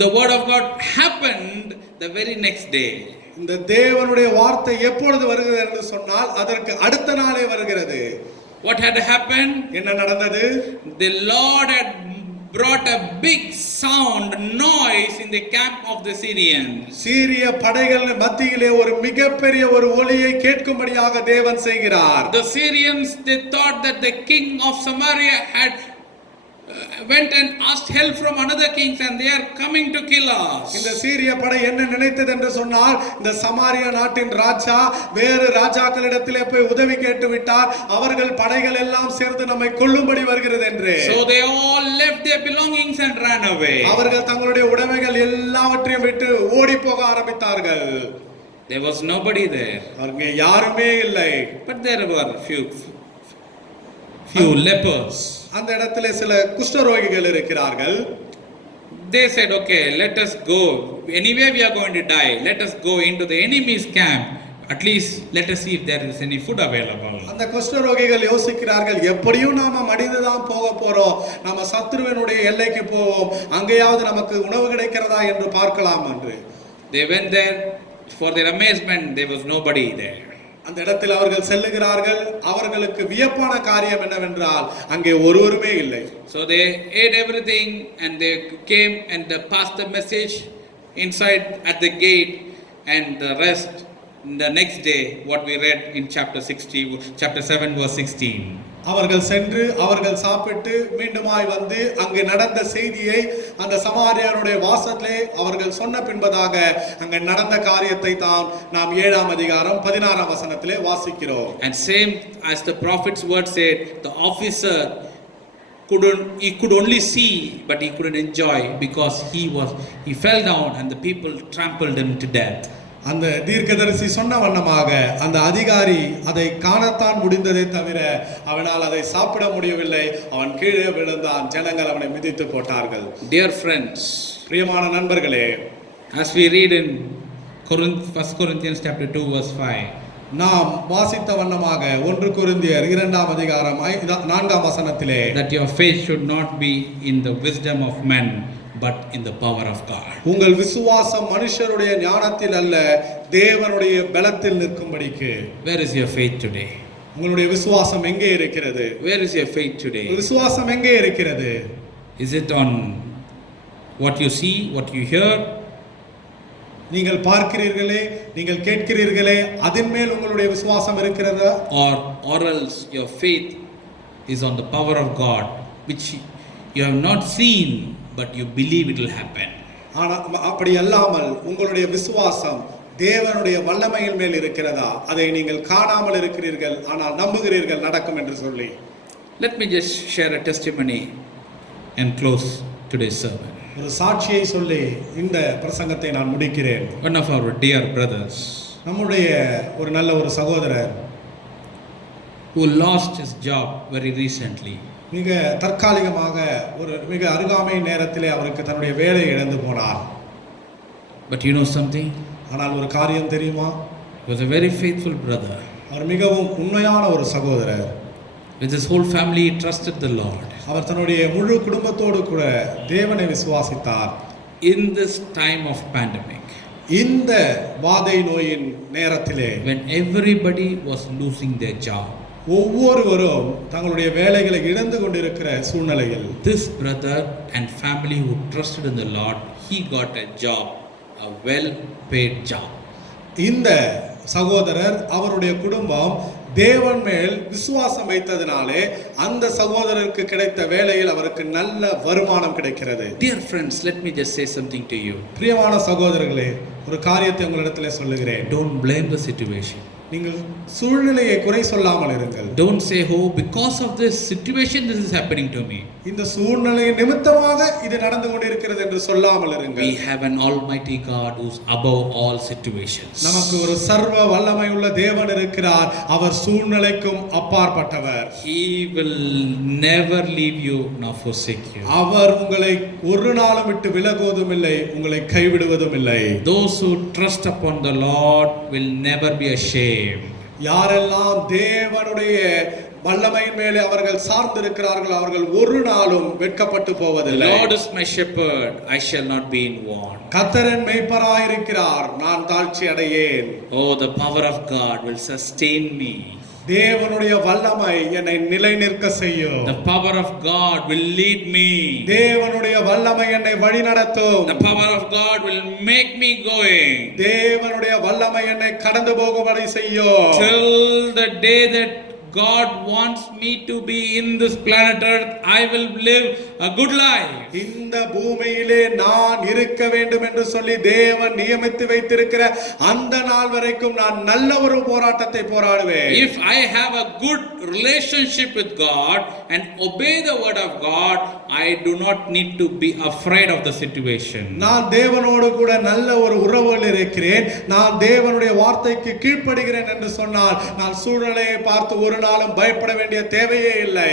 the word of God happened the very next day. இந்த தேவனுடைய வார்த்தை எப்பொழுது வருகிறது என்று சொன்னால் அதற்கு அடுத்த நாளே வருகிறது. What had happened? என்ன நடந்தது? The Lord had brought a big sound, noise in the camp of the Syrians. சீரிய படைகள் மத்தியிலே ஒரு மிகப்பெரிய ஒரு ஒலியை கேட்கும்படியாக தேவன் செய்கிறார். The Syrians, they thought that the king of Samaria had went and asked help from another kings and they are coming to kill us. இந்த சீரிய படை என்ன நினைத்தது என்று சொன்னால் இந்த சமாரியா நாட்டின் ராஜா வேறு ராஜாக்களிடத்திலே போய் உதவி கேட்டு விட்டார், அவர்கள் படைகள் எல்லாம் சேர்ந்து நம்மை கொல்லும்படி வருகிறது என்று. So they all left their belongings and ran away. அவர்கள் தங்களுடைய உடைமைகள் எல்லாவற்றையும் விட்டு ஓடி போக ஆரம்பித்தார்கள். There was nobody there. அங்கே யாருமே இல்லை. But there were few lepers. அந்த இடத்திலே சில குஷ்டரோகிகள் இருக்கிறார்கள். They said, okay, let us go. Anyway, we are going to die. Let us go into the enemy's camp. At least let us see if there is any food available. அந்த குஷ்டரோகிகள் யோசிக்கிறார்கள், எப்படியும் நாம மடிந்து தான் போக போறோம், நாம சத்துருவினுடைய எல்லைக்கு போவோம், அங்கேயாவது நமக்கு உணவு கிடைக்கிறதா என்று பார்க்கலாம் என்று. They went there. For their amazement, there was nobody there. அந்த இடத்தில் அவர்கள் செல்லுகிறார்கள். அவர்களுக்கு வியப்பான காரியம் என்னவென்றால் அங்கே ஒருவருமே இல்லை. So they ate everything and they came and they passed the message inside at the gate, and the rest the next day what we read in chapter 7 verse 16. அவர்கள் சென்று அவர்கள் சாப்பிட்டு மீண்டுமாய் வந்து அங்கே நடந்த செய்தியை அந்த சமாரியாருடைய வாசத்திலே அவர்கள் சொன்ன பின்பதாக அங்கே நடந்த காரியத்தை தான் நாம் 7ஆம் அதிகாரம் 16ஆம் வசனத்திலே வாசிக்கிறோம். And same as the prophet's word said, the officer could only see but he couldn't enjoy because he fell down and the people trampled him to death. அந்த தீர்க்கதரிசி சொன்ன வண்ணமாக அந்த அதிகாரி அதை காணத்தான் முடிந்ததே தவிர அவனால் அதை சாப்பிட முடியவில்லை. அவன் கீழே விழுந்தான், ஜனங்கள் அவனை மிதித்து போட்டார்கள். Dear friends, பிரியமான நண்பர்களே, as we read in 1 Corinthians chapter 2 verse 5, நாம் வாசித்த வண்ணமாக 1 கொரிந்தியர் 2ஆம் அதிகாரம் 4ஆம் வசனத்திலே, that your faith should not be in the wisdom of men but in the power of God. உங்கள் விசுவாசம் மனுஷருடைய ஞானத்தில் அல்ல தேவனுடைய பலத்தில் நிற்கும்படிக்கு. Where is your faith today? உங்களுடைய விசுவாசம் எங்கே இருக்கிறது? Where is your faith today? விசுவாசம் எங்கே இருக்கிறது? Is it on what you see, what you hear? நீங்கள் பார்க்கிறீர்களே, நீங்கள் கேட்கிறீர்களே, அதன் மேல் உங்களுடைய விசுவாசம் இருக்கிறதா? Or else your faith is on the power of God, which you have not seen but you believe it will happen. ஆனால் அப்படி அல்லாமல் உங்களுடைய விசுவாசம் தேவனுடைய வல்லமையின் மேல் இருக்கிறதா? அதை நீங்கள் காணாமல் இருக்கிறீர்கள், ஆனால் நம்புகிறீர்கள் நடக்கும் என்று சொல்லி. Let me just share a testimony and close today's sermon. ஒரு சாட்சியை சொல்லி இந்த பிரசங்கத்தை நான் முடிக்கிறேன். One of our dear brothers நம்முடைய ஒரு நல்ல ஒரு சகோதரர் who lost his job very recently. மிக தற்காலிகமாக ஒரு மிக அருகாமை நேரத்திலே அவருக்கு தன்னுடைய வேலையை இழந்து போனார். But you know something? ஆனால் ஒரு காரியம் தெரியுமா? He was a very faithful brother. அவர் மிகவும் உண்மையான ஒரு சகோதரர். With his whole family he trusted the Lord. அவர் தன்னுடைய முழு குடும்பத்தோடு கூட தேவனை விசுவாசித்தார். In this time of pandemic, இந்த வாதை நோயின் நேரத்திலே, when everybody was losing their job, ஒவ்வொருவரும் தங்களுடைய வேலைகளை இழந்து கொண்டிருக்கிற சூழ்நிலையில், this brother and family who trusted in the Lord, he got a job, a well paid job. இந்த சகோதரர் அவருடைய குடும்பம் தேவன் மேல் விசுவாசம் வைத்ததினாலே அந்த சகோதரருக்கு கிடைத்த வேலையில் அவருக்கு நல்ல வருமானம் கிடைக்கிறது. Dear friends, let me just say something to you. பிரியமான சகோதரர்களே, ஒரு காரியத்தை உங்களிடத்திலே சொல்லுகிறேன். Don't blame the situation. நீங்கள் சூழ்நிலையை குறை சொல்லாமல் இருங்கள். Don't say, oh, because of this situation this is happening to me. இந்த சூழ்நிலை நிமித்தமாக இது நடந்து கொண்டிருக்கிறது என்று சொல்லாமல் இருங்கள். We have an almighty God who's above all situations. நமக்கு ஒரு சர்வ வல்லமை உள்ள தேவன் இருக்கிறார். அவர் சூழ்நிலைக்கும் அப்பாற்பட்டவர். He will never leave you nor forsake you. அவர் உங்களை ஒரு நாளும் விட்டு விலகுவதும் இல்லை, உங்களை கைவிடுவதும் இல்லை. Those who trust upon the Lord will never be ashamed. யாரெல்லாம் தேவனுடைய வல்லமையின் மேலே அவர்கள் சார்ந்திருக்கிறார்கள், அவர்கள் ஒரு நாளும் வெட்கப்பட்டு The போவதில்லை. Lord is my shepherd, I shall not be in want. கர்த்தர் என் மேய்ப்பராயிருக்கிறார், நான் தாழ்ச்சி அடையேன். Oh, the power of God will sustain me. தேவனுடைய வல்லமை என்னை நிலை நிற்க செய்யும். The power of God will lead me. தேவனுடைய வல்லமை என்னை வழி நடத்தும். The power of God will make me going. தேவனுடைய வல்லமை என்னை கடந்து போகும்படி செய்யும். Till the day that God wants me to be in this planet Earth, I will live a good life. இந்த பூமியிலே நான் இருக்க வேண்டும் என்று சொல்லி தேவன் நியமித்து வைத்திருக்கிற அந்த நாள் வரைக்கும் நான் நல்ல ஒரு போராட்டத்தை போராடுவேன். If I have a good relationship with God and obey the word of God, I do not need to be afraid of the situation. நான் தேவனோடு கூட நல்ல ஒரு உறவில் இருக்கிறேன், நான் தேவனுடைய வார்த்தைக்கு கீழ்ப்படுகிறேன் என்று சொன்னால் நான் சூழ்நிலையை பார்த்து ஒரு நாளும் பயப்பட வேண்டிய தேவையே இல்லை.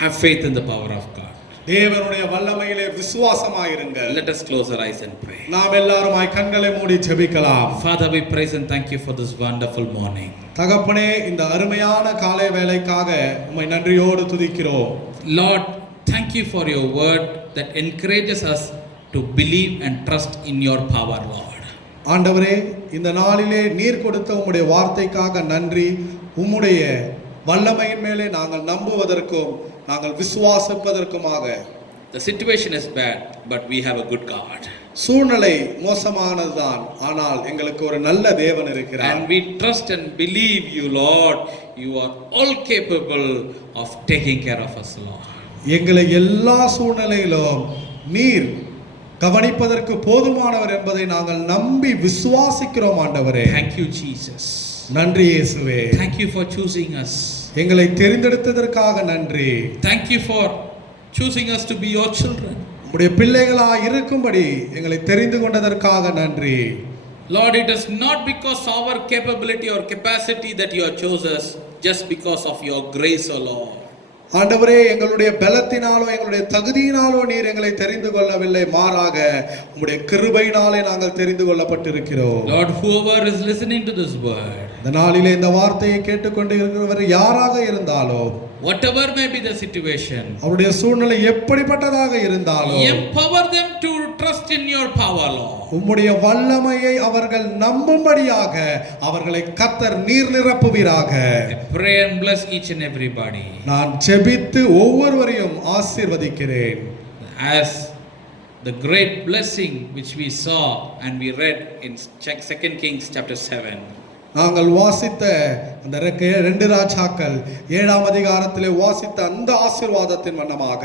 Have faith in the power of God. தேவனுடைய வல்லமையிலே விசுவாசமாயிருங்கள். Let us close our eyes and pray. நாம் எல்லாருமாய் கண்களை மூடி ஜெபிக்கலாம். Father, we praise and thank you for this wonderful morning. தகப்பனே, இந்த அருமையான காலை வேளைக்காக உம்மை நன்றியோடு துதிக்கிறோம். Lord, thank you for your word that encourages us to believe and trust in your power, Lord. ஆண்டவரே, இந்த நாளிலே நீர் கொடுத்த உம்முடைய வார்த்தைக்காக நன்றி. உம்முடைய வல்லமையின் மேலே நாங்கள் நம்புவதற்கும் நாங்கள் விசுவாசிப்பதற்குமாக. The situation is bad, but we have a good God. சூழ்நிலை மோசமானதுதான், ஆனால் எங்களுக்கு ஒரு நல்ல தேவன் இருக்கிறார். And we trust and believe you, Lord. You are all capable of taking care of us, Lord. எங்களை எல்லா சூழ்நிலையிலும் நீர் கவனிப்பதற்கு போதுமானவர் என்பதை நாங்கள் நம்பி விசுவாசிக்கிறோம் ஆண்டவரே. Thank you, Jesus. நன்றி இயேசுவே. Thank you for choosing us. எங்களை தெரிந்தெடுத்ததற்காக நன்றி. Thank you for choosing us to be your children. உம்முடைய பிள்ளைகளாய் இருக்கும்படி எங்களை தெரிந்து கொண்டதற்காக நன்றி. Lord, it is not because of our capability or capacity that you have chosen us, just because of your grace, O Lord. ஆண்டவரே, எங்களுடைய பலத்தினாலோ எங்களுடைய தகுதியினாலோ நீர் எங்களை தெரிந்து கொள்ளவில்லை, மாறாக உம்முடைய கிருபையினாலே நாங்கள் தெரிந்து கொள்ளப்பட்டிருக்கிறோம். Lord, whoever is listening to this word, இந்த நாளிலே இந்த வார்த்தையை கேட்டுக்கொண்டு இருக்கிறவர் யாராக இருந்தாலும், whatever may be the situation, அவருடைய சூழ்நிலை எப்படிப்பட்டதாக இருந்தாலும், empower them to trust in your power, Lord. உம்முடைய வல்லமையை அவர்கள் நம்பும்படியாக அவர்களை கர்த்தர் நீர் நிரப்புவீராக. I pray and bless each and everybody. நான் ஜெபித்து ஒவ்வொருவரையும் ஆசீர்வதிக்கிறேன். As the great blessing which we saw and we read in 2 Kings chapter 7. நாங்கள் வாசித்த அந்த 2 ராஜாக்கள் 7ஆம் அதிகாரத்திலே வாசித்த அந்த ஆசீர்வாதத்தின் வண்ணமாக,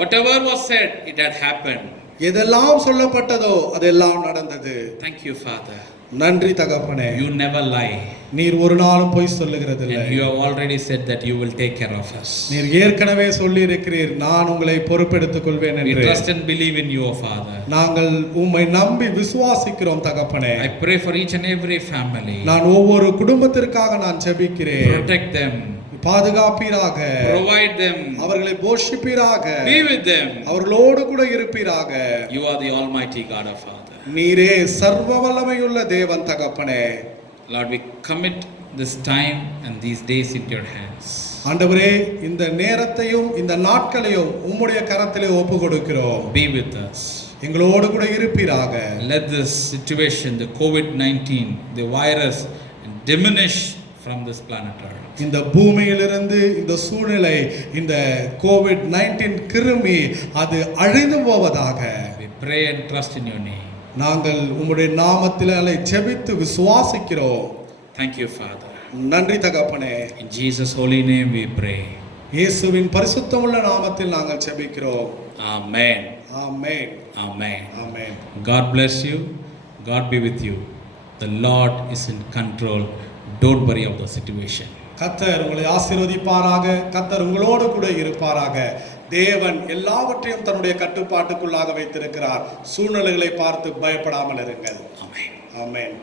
Whatever was said, it had happened. எதெல்லாம் சொல்லப்பட்டதோ அதெல்லாம் நடந்தது. Thank you, Father. நன்றி தகப்பனே. You never lie. நீர் ஒரு நாளும் பொய் சொல்லுகிறதில்லை. And you have already said that you will take care of us. நீர் ஏற்கனவே சொல்லி இருக்கிறீர், நான் உங்களை பொறுப்பெடுத்துக் கொள்வேன் We என்று. trust and believe in you, Father. நாங்கள் உம்மை நம்பி விசுவாசிக்கிறோம் தகப்பனே. I pray for each and every family. நான் ஒவ்வொரு குடும்பத்திற்காக நான் ஜெபிக்கிறேன். Protect them. பாதுகாப்பீராக. Provide them. அவர்களை போஷிப்பீராக. Be with them. அவர்களோடு கூட இருப்பீராக. You are the Almighty God of Father. நீரே சர்வ வல்லமையுள்ள தேவன் தகப்பனே. Lord, we commit this time and these days into your hands. ஆண்டவரே, இந்த நேரத்தையும் இந்த நாட்களையும் உம்முடைய கரத்திலே ஒப்பு கொடுக்கிறோம். Be with us. எங்களோடு கூட இருப்பீராக. Let this situation, the COVID-19, the virus, diminish from this planet Earth. இந்த பூமியிலிருந்து இந்த சூழ்நிலை, இந்த COVID-19 கிருமி அது அழிந்து போவதாக. We pray and trust in your name. நாங்கள் உம்முடைய நாமத்திலே ஜெபித்து விசுவாசிக்கிறோம். Thank you, Father. நன்றி தகப்பனே. In Jesus' holy name we pray. இயேசுவின் பரிசுத்தமுள்ள நாமத்தில் நாங்கள் ஜெபிக்கிறோம். Amen. Amen. Amen. Amen. God bless you. God be with you. The Lord is in control. Don't worry about the situation. கர்த்தர் உங்களை ஆசீர்வதிப்பாராக. கர்த்தர் உங்களோடு கூட இருப்பாராக. தேவன் எல்லாவற்றையும் தன்னுடைய கட்டுப்பாட்டுக்குள்ளாக வைத்திருக்கிறார். சூழ்நிலைகளை பார்த்து பயப்படாமல் இருங்கள். Amen. ஆமென்.